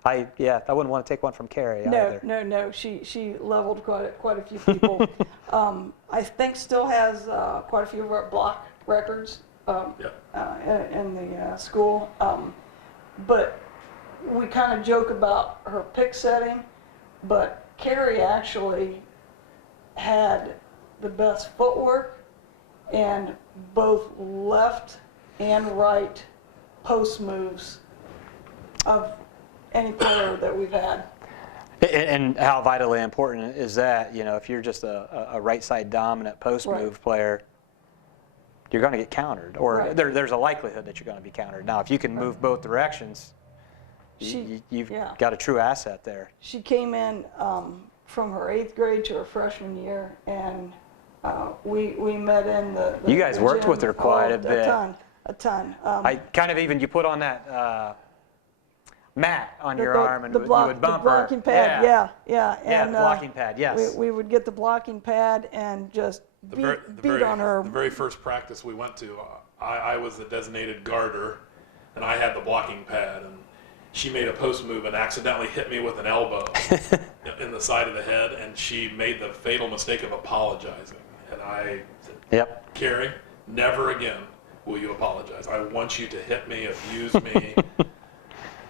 I wouldn't want to take one from Kerri either. No. She leveled quite a few people. I think still has quite a few of our block records in the school. But we kind of joke about her pick setting, but Kerri actually had the best footwork and both left and right post moves of any player that we've had. And how vitally important is that? If you're just a right side dominant post move player, you're going to get countered, or there's a likelihood that you're going to be countered. Now, if you can move both directions, you've got a true asset there. She came in from her 8th grade to her freshman year, and we met in the you guys worked gym with her quite a bit. A ton. I kind of you put on that mat on your arm, and you would bump the blocking pad. Yeah, and the blocking pad. Yes. We would get the blocking pad and just beat on her. The very first practice we went to, I was the designated guarder, and I had the blocking pad, and she made a post move and accidentally hit me with an elbow in the side of the head, and she made the fatal mistake of apologizing. And I said, Kerri, never again will you apologize. I want you to hit me, abuse me.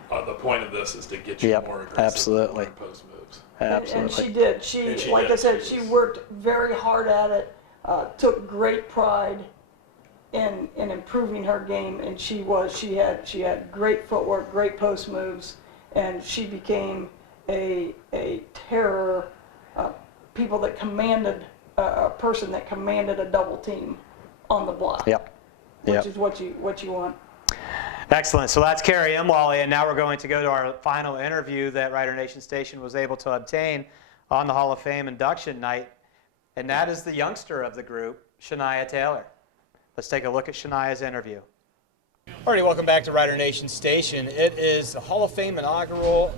The point of this is to get you more aggressive. Absolutely. Post moves. Absolutely. And she did. She like I said, she worked very hard at it. Took great pride in improving her game, and she had great footwork, great post moves, and she became a terror. People that commanded a person that commanded a double team on the block. Which is what you want. Excellent. So that's Kerri Imwalle, and now we're going to go to our final interview that Rider Nation Station was able to obtain on the Hall of Fame induction night, and that is the youngster of the group, Shania Taylor. Let's take a look at Shania's interview. All right, welcome back to Rider Nation Station. It is the Hall of Fame inaugural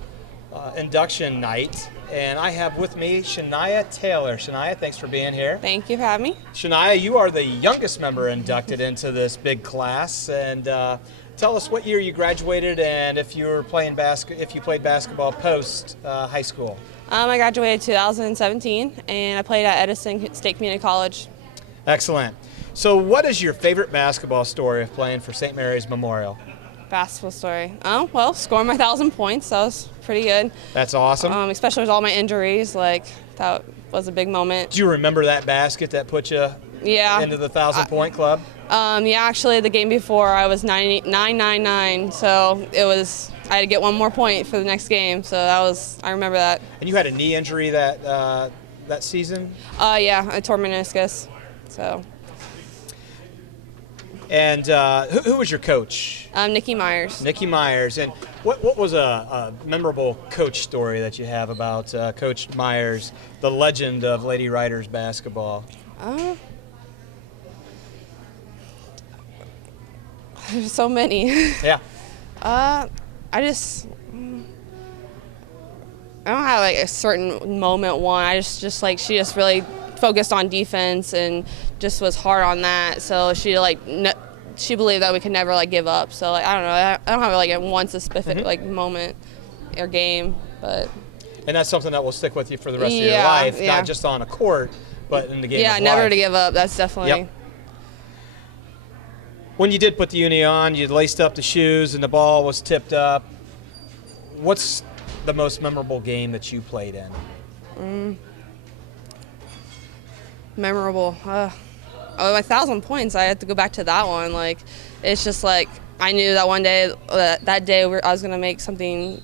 induction night, and I have with me Shania Taylor. Shania, thanks for being here. Thank you for having me. Shania, you are the youngest member inducted into this big class, and Tell us what year you graduated and if you were playing if you played basketball post high school. I graduated 2017 and I played at Edison State Community College. Excellent. So what is your favorite basketball story of playing for St. Mary's Memorial? Basketball story. Oh, well, scoring my 1,000 points. That was pretty good. That's awesome. Especially with all my injuries. Like, that was a big moment. Do you remember that basket that put you into the 1,000-point club? Yeah, actually, the game before I was 999, so it was, I had to get one more point for the next game, so that was, I remember that. And you had a knee injury that season? Yeah, I tore meniscus, so. And who was your coach? Nikki Myers. Nikki Myers. And what was a memorable coach story that you have about Coach Myers, the legend of Lady Riders basketball? There's so many. Yeah. I don't have like a certain moment one. She just really focused on defense and just was hard on that. So she she believed that we could never like give up. So like I don't know. I don't have like one specific like moment or game, but. And that's something that will stick with you for the rest of your life, not just on a court, but in the game of life. Yeah, never to give up. That's definitely. Yep. When you did put the uni on, you'd laced up the shoes and the ball was tipped up. What's the most memorable game that you played in? Memorable. My 1,000 points, I had to go back to that one. Like, it's just like, I knew that one day, that day I was going to make something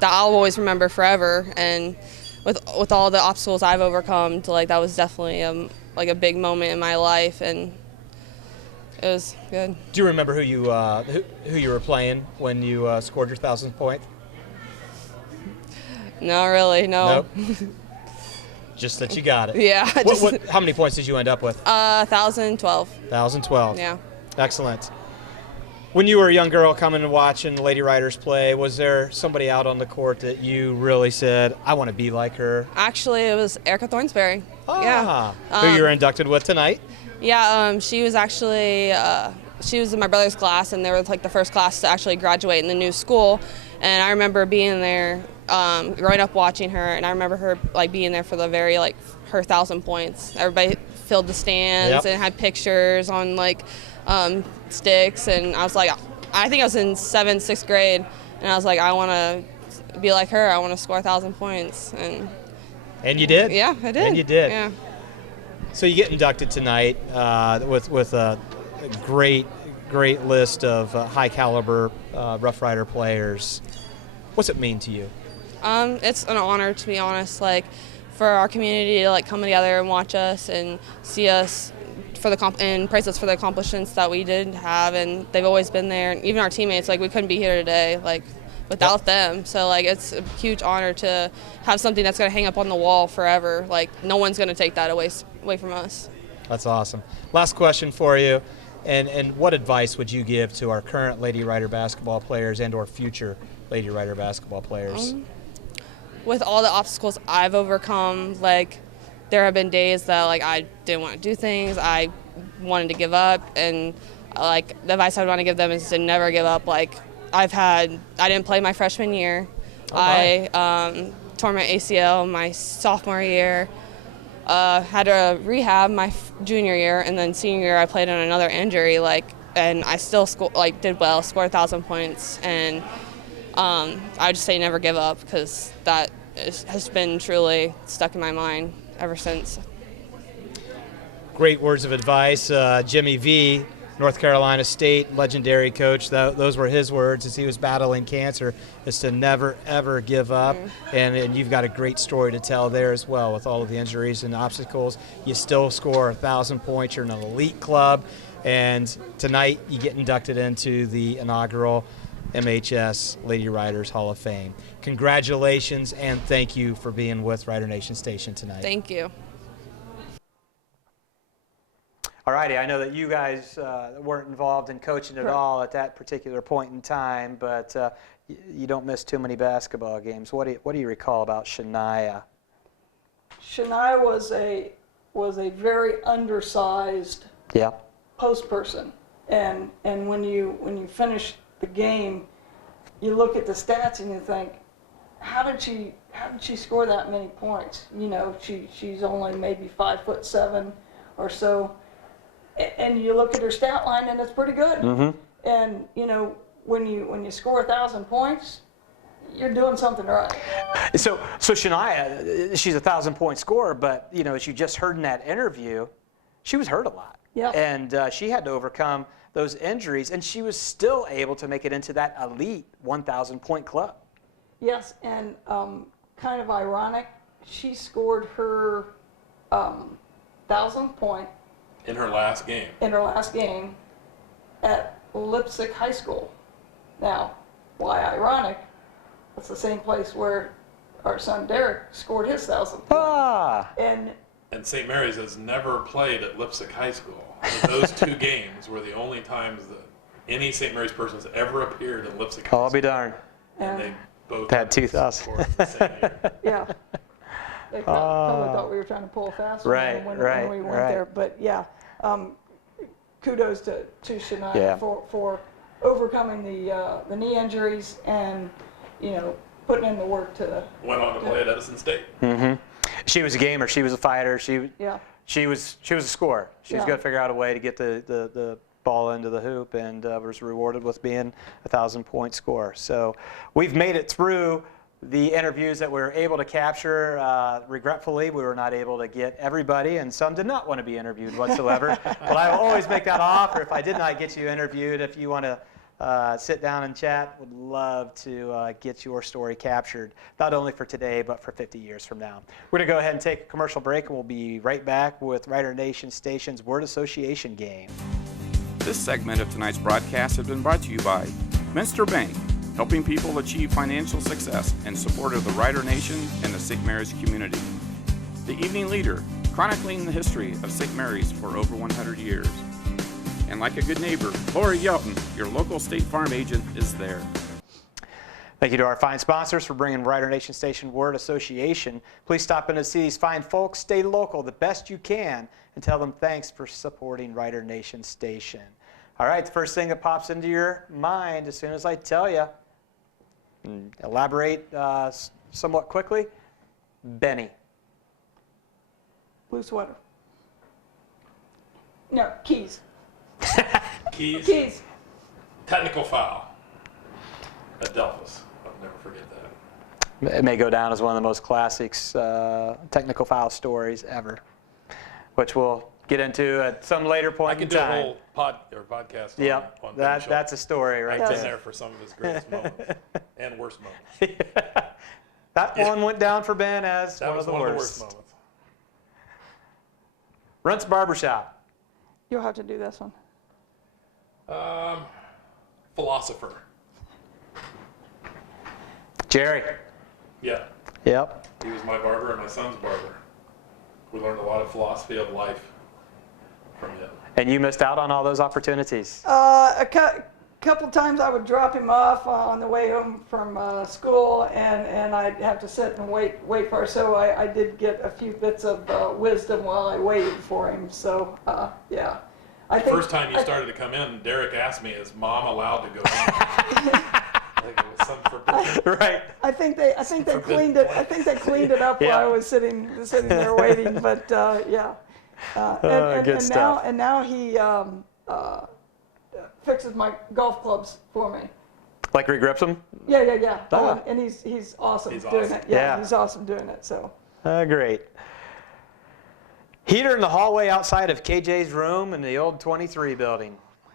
that I'll always remember forever. And with all the obstacles I've overcome, that was definitely like a big moment in my life. And it was good. Do you remember who you were playing when you scored your 1,000th point? No, really, no. Nope. Just that you got it. Yeah. How many points did you end up with? 1,012. 1,012. Yeah. Excellent. When you were a young girl coming and watching the Lady Riders play, was there somebody out on the court that you really said, I want to be like her? Actually, it was Erika Thornsberry. Yeah. Who you were inducted with tonight? Yeah, she was actually, she was in my brother's class, and they were like the first class to actually graduate in the new school. And I remember being there, growing up watching her, and I remember her like being there for the very her 1,000 points. Everybody filled the stands and had pictures on sticks, and I was like, I think I was in 7th, 6th grade, and I was like, I want to be like her. I want to score 1,000 points, and you did. Yeah, I did. And you did. Yeah. So you get inducted tonight with a great list of high caliber Rough Rider players. What's it mean to you? It's an honor, to be honest. For our community to come together and watch us and see us and praise us for the accomplishments that we did have, and they've always been there. And even our teammates, we couldn't be here today, without them. So it's a huge honor to have something that's going to hang up on the wall forever. No one's going to take that away from us. That's awesome. Last question for you, and what advice would you give to our current Lady Rider basketball players and/or future Lady Rider basketball players? With all the obstacles I've overcome, there have been days that I didn't want to do things, I wanted to give up, and the advice I would want to give them is to never give up. I didn't play my freshman year. I tore my ACL my sophomore year. Had to rehab my junior year, and then senior year I played on another injury. And I still did well, scored 1,000 points, and I would just say never give up, because that has been truly stuck in my mind ever since. Great words of advice. Jimmy V, North Carolina State legendary coach, those were his words as he was battling cancer, is to never, ever give up. And you've got a great story to tell there as well. With all of the injuries and obstacles, you still score 1,000 points. You're in an elite club. And tonight you get inducted into the inaugural MHS Lady Riders Hall of Fame. Congratulations, and thank you for being with Rider Nation Station tonight. Thank you. All righty, I know that you guys weren't involved in coaching at all at that particular point in time, but you don't miss too many basketball games. What do you recall about Shania? Shania was a very undersized post person. And when you finish the game, you look at the stats and you think, how did she score that many points? You know, she's only maybe 5'7" or so, and you look at her stat line and it's pretty good. Mm-hmm. And you know, when you score 1,000 points, you're doing something right. So Shania, she's a 1,000-point scorer, but you know, as you just heard in that interview, she was hurt a lot. Yeah. And she had to overcome those injuries, and she was still able to make it into that elite 1,000-point club. Yes, and kind of ironic, she scored her 1,000th point in her last game at Leipzig High School. Now, why ironic? It's the same place where our son Dedrick scored his 1,000th point. Ah. And St. Mary's has never played at Leipzig High School. And those two games were the only times that any St. Mary's person has ever appeared in Leipzig High School. I'll be darned. And they both had 2,000. Yeah. They probably thought we were trying to pull a fast one when we went there. But yeah, kudos to Shania for overcoming the knee injuries and, you know, putting in the work to. Went on to play at Edison State. Mm-hmm. She was a gamer. She was a fighter. She was a scorer. She was going to figure out a way to get the ball into the hoop, and was rewarded with being a 1,000-point scorer. So we've made it through the interviews that we were able to capture. Regretfully, we were not able to get everybody, and some did not want to be interviewed whatsoever. But I will always make that offer if I did not get you interviewed. If you want to sit down and chat, would love to get your story captured, not only for today, but for 50 years from now. We're going to go ahead and take a commercial break, and we'll be right back with Writer Nation Station's Word Association game. This segment of tonight's broadcast has been brought to you by Minster Bank, helping people achieve financial success in support of the Writer Nation and the St. Mary's community. The Evening Leader, chronicling the history of St. Mary's for over 100 years. And like a good neighbor, Lori Yelton, your local State Farm agent, is there. Thank you to our fine sponsors for bringing Writer Nation Station Word Association. Please stop in to see these fine folks. Stay local the best you can and tell them thanks for supporting Writer Nation Station. All right, the first thing that pops into your mind as soon as I tell you, elaborate somewhat quickly, Benny. Blue sweater. No, keys. Keys. Technical foul at Delphus. I'll never forget that. It may go down as one of the most classic technical foul stories ever, which we'll get into at some later point in time. I could do a whole podcast on that's a story right there. I've been there for some of his greatest moments and worst moments. That one went down for Ben as one of the worst moments. Runt's Barbershop. You'll have to do this one. Philosopher. Jerry. Yeah. Yep. He was my barber and my son's barber. We learned a lot of philosophy of life from him. And you missed out on all those opportunities? A couple times I would drop him off on the way home from school, and I'd have to sit and wait for her. So I did get a feo bits of wisdom while I waited for him. So yeah. The first time you started to come in, Derek asked me, "Is Mom allowed to go in?" I think it was some forbidden. Right. I think they cleaned it. I think they cleaned it up while I was sitting there waiting. But yeah. And now he fixes my golf clubs for me. Like regrips them? Yeah. Oh, and he's awesome doing it. Yeah, he's awesome doing it. So. Great. Heater in the hallway outside of KJ's room in the old 23 building. Oh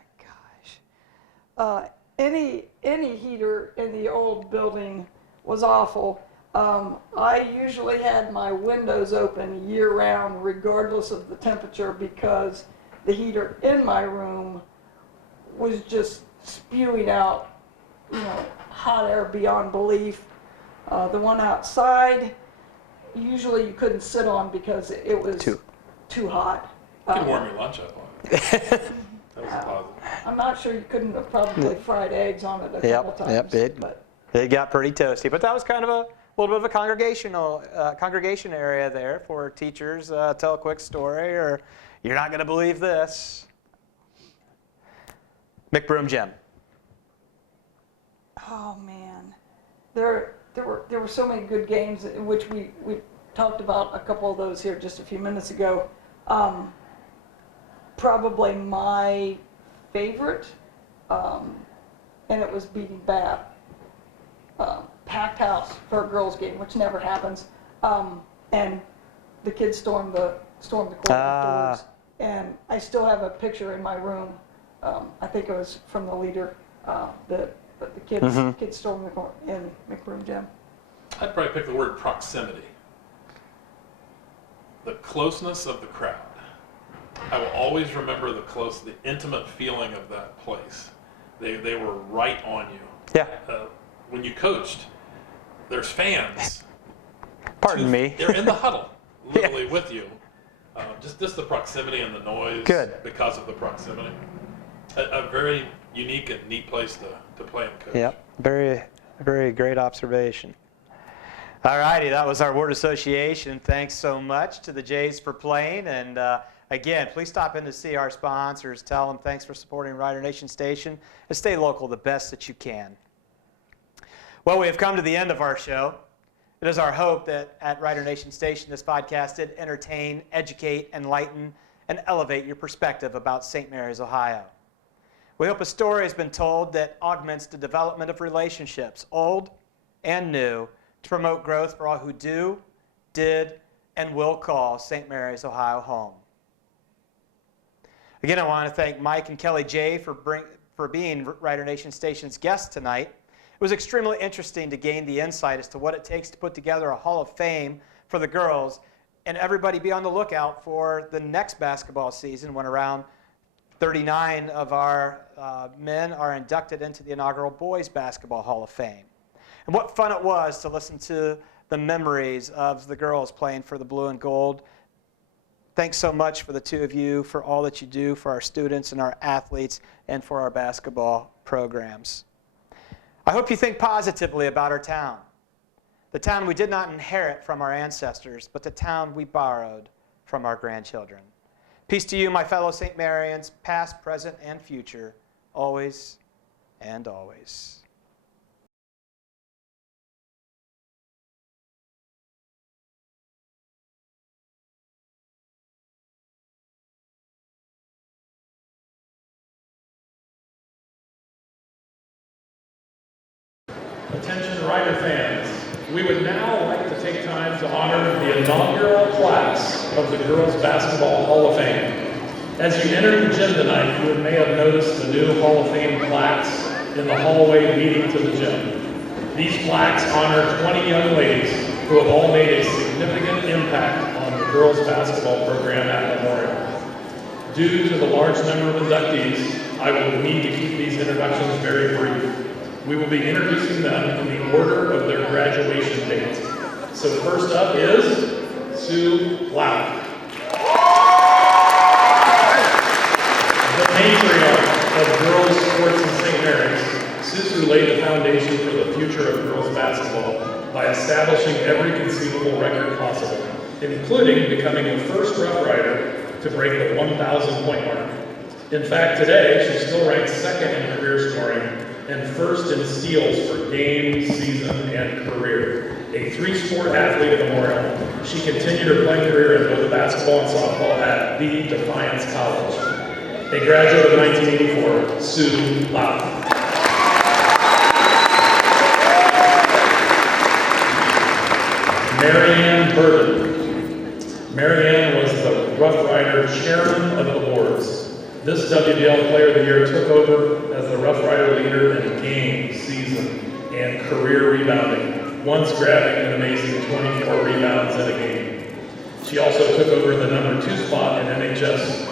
my gosh. Any heater in the old building was awful. I usually had my windows open year-round regardless of the temperature because the heater in my room was just spewing out, hot air beyond belief. The one outside, usually you couldn't sit on because it was too hot. You can warm your lunch up on it. That was a positive. I'm not sure you couldn't have probably fried eggs on it a couple times. It got pretty toasty, but that was kind of a little bit of a congregation area there for teachers. Tell a quick story, or you're not going to believe this. McBroom Gym. Oh man, there were so many good games, which we talked about a couple of those here just a few minutes ago. Probably my favorite, and it was beating Bath. Packed house for a girls' game, which never happens, and the kids stormed the court afterwards. And I still have a picture in my room. I think it was from the leader. The kids stormed the court in McBroom Gym. I'd probably pick the word proximity. The closeness of the crowd. I will always remember the intimate feeling of that place. They were right on you. Yeah. When you coached, there's fans. Pardon me. They're in the huddle, literally with you. Just the proximity and the noise. Good. Because of the proximity. A very unique and neat place to play and coach. Yep. Very, very great observation. All righty, that was our word association. Thanks so much to the Jays for playing. And again, please stop in to see our sponsors. Tell them thanks for supporting Rider Nation Station. And stay local the best that you can. Well, we have come to the end of our show. It is our hope that at Rider Nation Station, this podcast did entertain, educate, enlighten, and elevate your perspective about St. Mary's, Ohio. We hope a story has been told that augments the development of relationships, old and new, to promote growth for all who do, did, and will call St. Mary's, Ohio home. Again, I want to thank Mike and Kelly J. for being Rider Nation Station's guests tonight. It was extremely interesting to gain the insight as to what it takes to put together a Hall of Fame for the girls, and everybody be on the lookout for the next basketball season when around 39 of our men are inducted into the inaugural Boys Basketball Hall of Fame. And what fun it was to listen to the memories of the girls playing for the blue and gold. Thanks so much for the two of you, for all that you do for our students and our athletes and for our basketball programs. I hope you think positively about our town. The town we did not inherit from our ancestors, but the town we borrowed from our grandchildren. Peace to you, my fellow St. Marians, past, present, and future, always and always. Attention Rider fans, we would now like to take time to honor the inaugural class of the Girls Basketball Hall of Fame. As you entered the gym tonight, you may have noticed the new Hall of Fame plaques in the hallway leading to the gym. These plaques honor 20 young ladies who have all made a significant impact on the girls basketball program at Memorial. Due to the large number of inductees, I will need to keep these introductions very brief. We will be introducing them in the order of their graduation dates. So first up is Sue Lauth. The matriarch of girls sports in St. Mary's, Sue laid the foundation for the future of girls basketball by establishing every conceivable record possible, including becoming the first Rough Rider to break the 1,000 point mark. In fact, today, she still ranks second in career scoring and first in steals for game, season, and career. A three-sport athlete at Memorial, she continued her playing career in both basketball and softball at the Defiance College. A graduate of 1984, Sue Lauth. MaryAnn Burden. MaryAnn was the Rough Rider chairman of the boards. This WBL Player of the Year took over as the Rough Rider leader in game, season, and career rebounding, once grabbing an amazing 24 rebounds in a game. She also took over the number 2 spot in NHS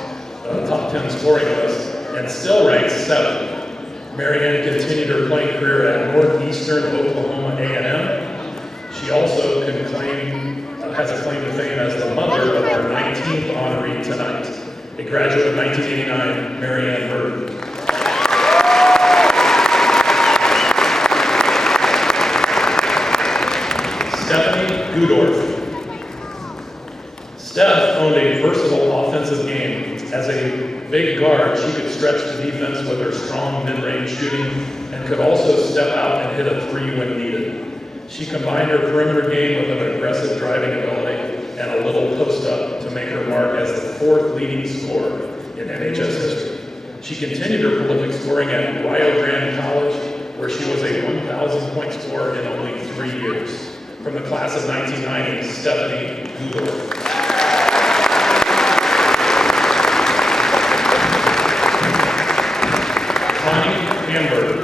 top 10 scoring list and still ranks 7th. MaryAnn continued her playing career at Northeastern Oklahoma A&M. She also has a claim to fame as the mother of our 19th honoree tonight. A graduate of 1989, MaryAnn Burden. Stephanie Gudorf. Steph owned a versatile offensive game As a big guard, she could stretch the defense with her strong mid-range shooting and could also step out and hit a three when needed. She combined her perimeter game with an aggressive driving ability and a little post-up to make her mark as the fourth leading scorer in NHS history. She continued her prolific scoring at Rio Grande College, where she was a 1,000-point scorer in only 3 years. From the class of 1990, Stephanie Gudorf. Connie Hamberg.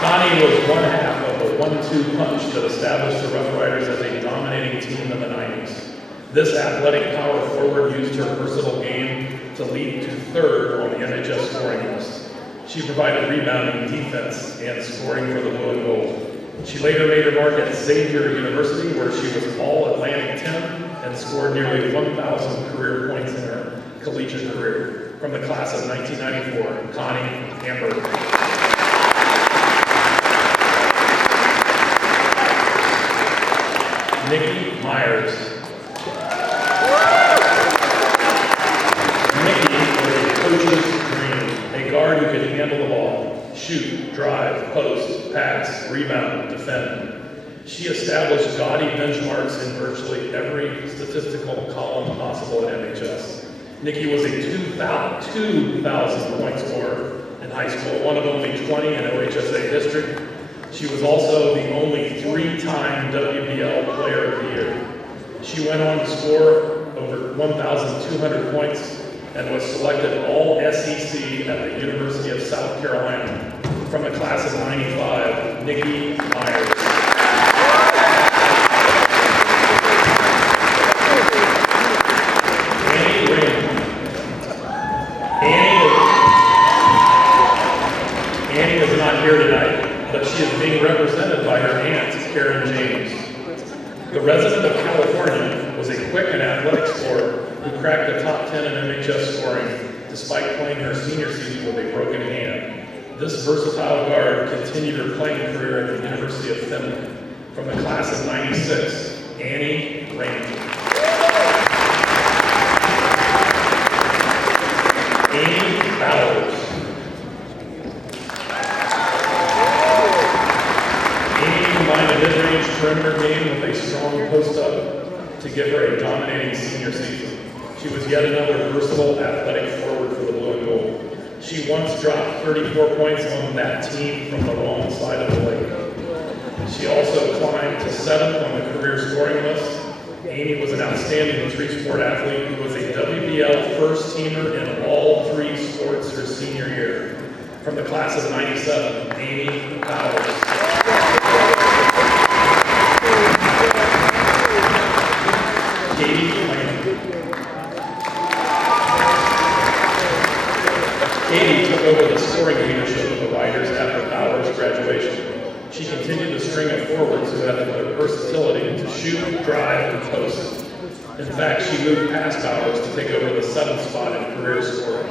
Connie was one half of the 1-2 punch that established the Rough Riders as a dominating team in the 90s. This athletic power forward used her versatile game to lead to third on the NHS scoring list. She provided rebounding, defense, and scoring for the blue and gold. She later made her mark at Xavier University, where she was All-Atlantic 10 and scored nearly 1,000 career points in her collegiate career. From the class of 1994, Connie Hamberg. Nikki Myers. Nikki was a coach's dream, a guard who could handle the ball, shoot, drive, post, pass, rebound, defend. She established gaudy benchmarks in virtually every statistical column possible at MHS. Nikki was a 2,000 point scorer in high school, one of only 20 in OHSA history. She was also the only 3-time WBL Player of the Year. She went on to score over 1,200 points and was selected All-SEC at the University of South Carolina. From the class of 95, Nikki Myers. Annie is not here tonight, but she is being represented by her aunt, Karen James. The resident of California was a quick and athletic scorer who cracked the top 10 in MHS scoring despite playing her senior season with a broken hand. This versatile guard continued her playing career at the University of Finland. From the class of 96, Annie Rainey. Amy Bowers. Amy combined a mid-range perimeter game with a strong post-up to give her a dominating senior season. She was yet another versatile, athletic forward for the blue and gold. She once dropped 34 points on that team from the wrong side of the lake. She also climbed to 7th on the career scoring list. Amy was an outstanding three-sport athlete who was a WBL first-teamer in all 3 sports her senior year. From the class of 97, Amy Bowers. Katie took over the scoring leadership of the Riders after Bowers' graduation. She continued the string of forwards who had the versatility to shoot, drive, and post. In fact, she moved past Bowers to take over the 7th spot in career scoring.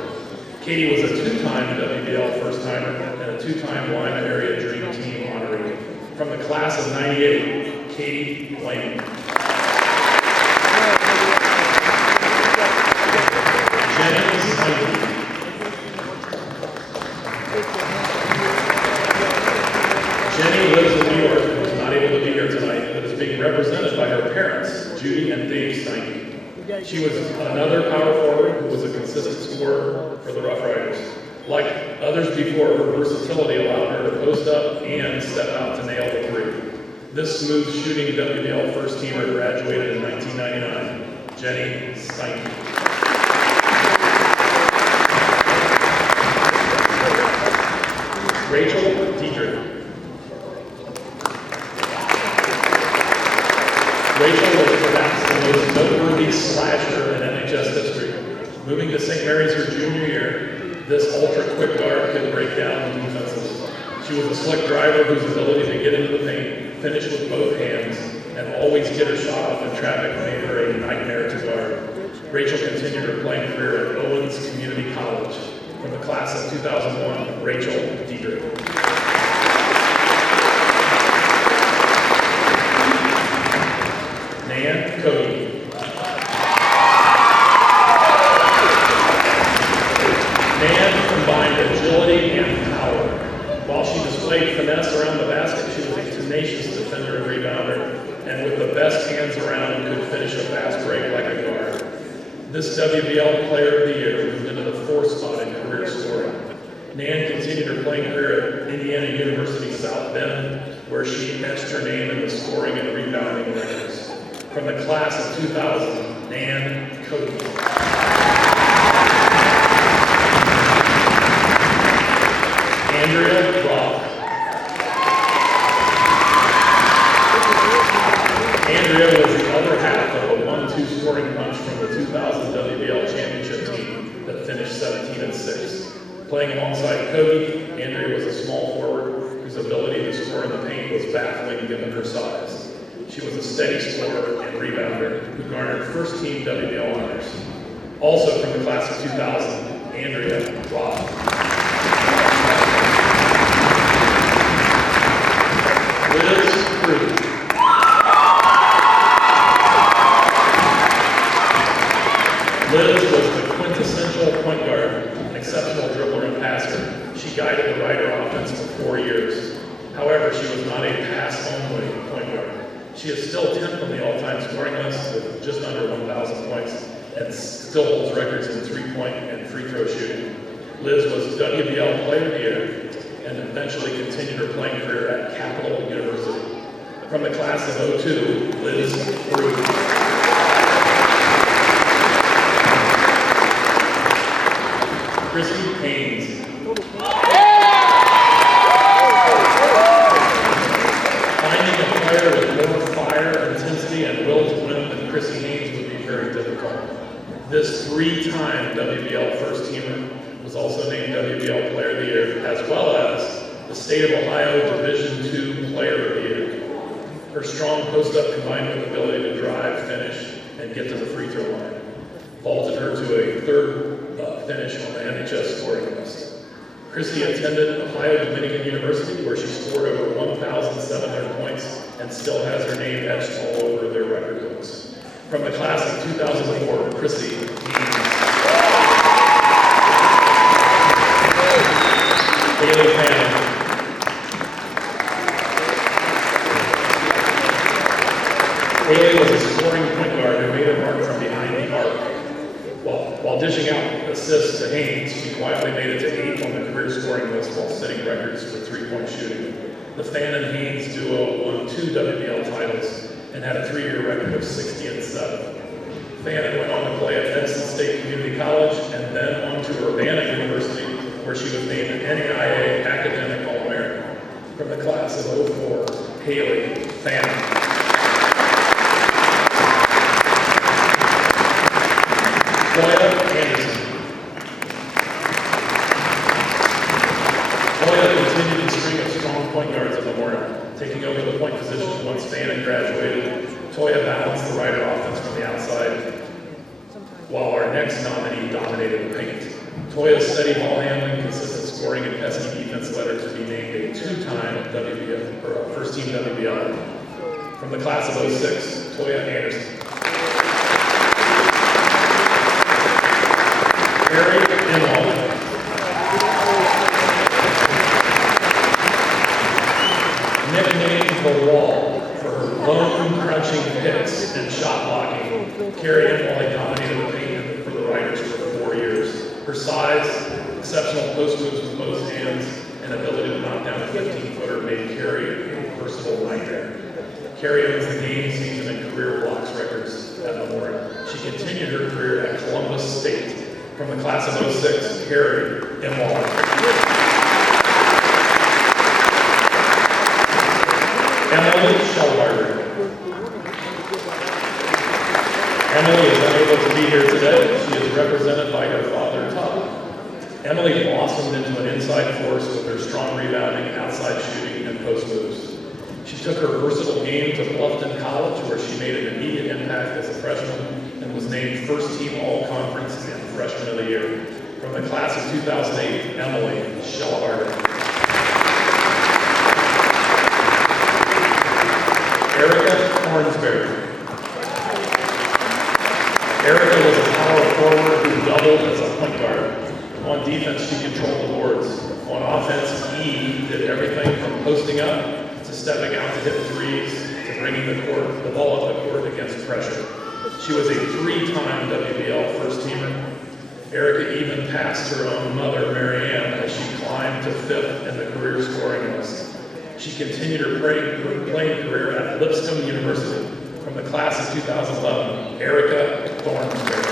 Katie was a 2-time WBL first-timer and a 2-time Lima Area Dream Team honoree. From the class of 98, Katie Lhamon. Jenny lives in New York and was not able to be here tonight, but is being represented by her parents, Judy and Dave Steinke. She was another power forward who was a consistent scorer for the Rough Riders. Like others before, her versatility allowed her to post up and step out to nail the three. This smooth shooting WBL first teamer graduated in 1999, Jenny Steinke. Rachel Dedrick. Rachel was perhaps the most noteworthy slasher in NHS history. Moving to St. Mary's her junior year, this ultra-quick guard could break down the defenses. She was a slick driver whose ability to get into the paint, finish with both hands, and always get her shot off in traffic made her a nightmare to guard. Rachel continued her playing career at Owens Community College. From the class of 2001, Rachel Dedrick. Nan Cody. This WBL Player of the Year moved into the 4th spot in career scoring. Nan continued her playing career at Indiana University South Bend, where she etched her name in the scoring and rebounding records. From the class of 2000, Nan Cody. Andrea Roth. Andrea was the other half of a 1-2 scoring punch from the 2000 WBL championship team that finished 17-6. Playing alongside Cody, Andrea was a small forward whose ability to score in the paint was baffling given her size. She was a steady scorer and rebounder who garnered first-team WBL honors. Also from the class of 2000, Andrea Roth. Liz Krugh. Liz was the quintessential point guard, an exceptional dribbler and passer. She guided the Rider offense for 4 years. However, she was not a pass-only point guard. She is still 10th on the all-time scoring list with just under 1,000 points and still holds records in three-point and free throw shooting. Liz was WBL Player of the Year and eventually continued her playing career at Capital University. From the class of 02, Liz Krugh. Krissy Haines. Finding a player with more fire, intensity, and will to win than Krissy Haines would be very difficult. This 3-time WBL first teamer was also named WBL Player of the Year, as well as the State of Ohio Division II Player of the Year. Her strong post-up combined with ability to drive, finish, and get to the free throw line vaulted her to a 3rd finish on the NHS scoring list. Krissy attended Ohio Dominican University, where she scored over 1,700 points and still has her name etched all over their record books. From the class of 2004, Krissy Haines. Haley Fannin. Haley was a scoring point guard who made a mark from behind the arc. While dishing out assists to Haines, she quietly made it to 8th on the career scoring list while setting records for three-point shooting. The Fannin-Haines duo won 2 WBL titles and had a 3-year record of 60-7. Fannin went on to play at Edson State Community College and then on to Urbana University, where she was named an NAIA Academic All-American. From the class of 04, Haley Fannin. Toya Anderson. Toya continued the string of strong point guards at Memorial, taking over the point position once Fannin graduated. Toya balanced the Rider offense from the outside, while our next nominee dominated the paint. Toya's steady ball handling, consistent scoring, and pesky defense led her to be named a 2-time WBL, or first-team WBL. From the class of 06, Toya Anderson. Kerri Imwalle. Nicknamed the Wall for her bone-crunching picks and shot blocking, Kerri Imwalle dominated the paint for the Riders for 4 years. Her size, exceptional post moves with both hands, and ability to knock down a 15-footer made Kerri a versatile nightmare. Kerri owns the game, season, and career blocks records at Memorial. She continued her career at Columbus State. From the class of 06, Kerri Imwalle. Emily Shellharder. Emily is unable to be here today. She is represented by her father, Todd. Emily blossomed into an inside force with her strong rebounding, outside shooting, and post moves. She took her versatile game to Bluffton College, where she made an immediate impact as a freshman and was named first-team All-Conference and Freshman of the Year. From the class of 2008, Emily Shellharder. Erika Thornsberry. Erika was a power forward who doubled as a point guard. On defense, she controlled the boards. On offense, E did everything from posting up to stepping out to hit threes to bringing the ball up the court against pressure. She was a 3-time WBL first teamer. Erika even passed her own mother, MaryAnn, as she climbed to 5th in the career scoring list. She continued her playing career at Lipscomb University. From the class of 2011, Erika Thornsberry.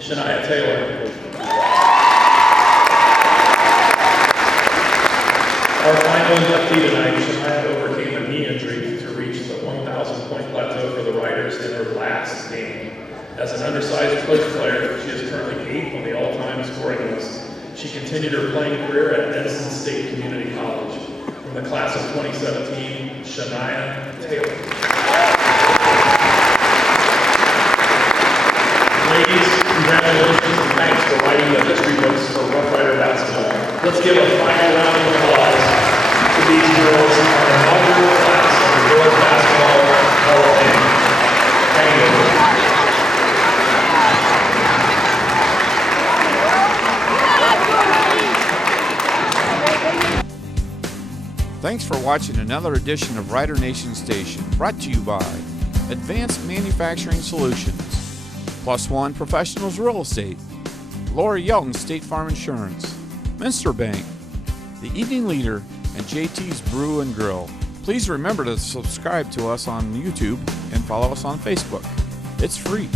Shania Taylor. Our final inductee tonight, Shania overcame a knee injury to reach the 1,000-point plateau for the Riders in her last game. As an undersized coach player, she is currently 8th on the all-time scoring list. She continued her playing career at Edison State Community College. From the class of 2017, Shania Taylor. Ladies, congratulations and thanks for writing the history books for Rough Rider basketball. Let's give a final round of applause to these girls in our inaugural class of the Girls Basketball Hall of Fame. Thank you. Thanks for watching another edition of Rider Nation Station, brought to you by Advanced Manufacturing Solutions, Plus One Professionals Real Estate, Lori Yelton State Farm Insurance, Minster Bank, The Evening Leader, and JT's Brew and Grill. Please remember to subscribe to us on YouTube and follow us on Facebook. It's free.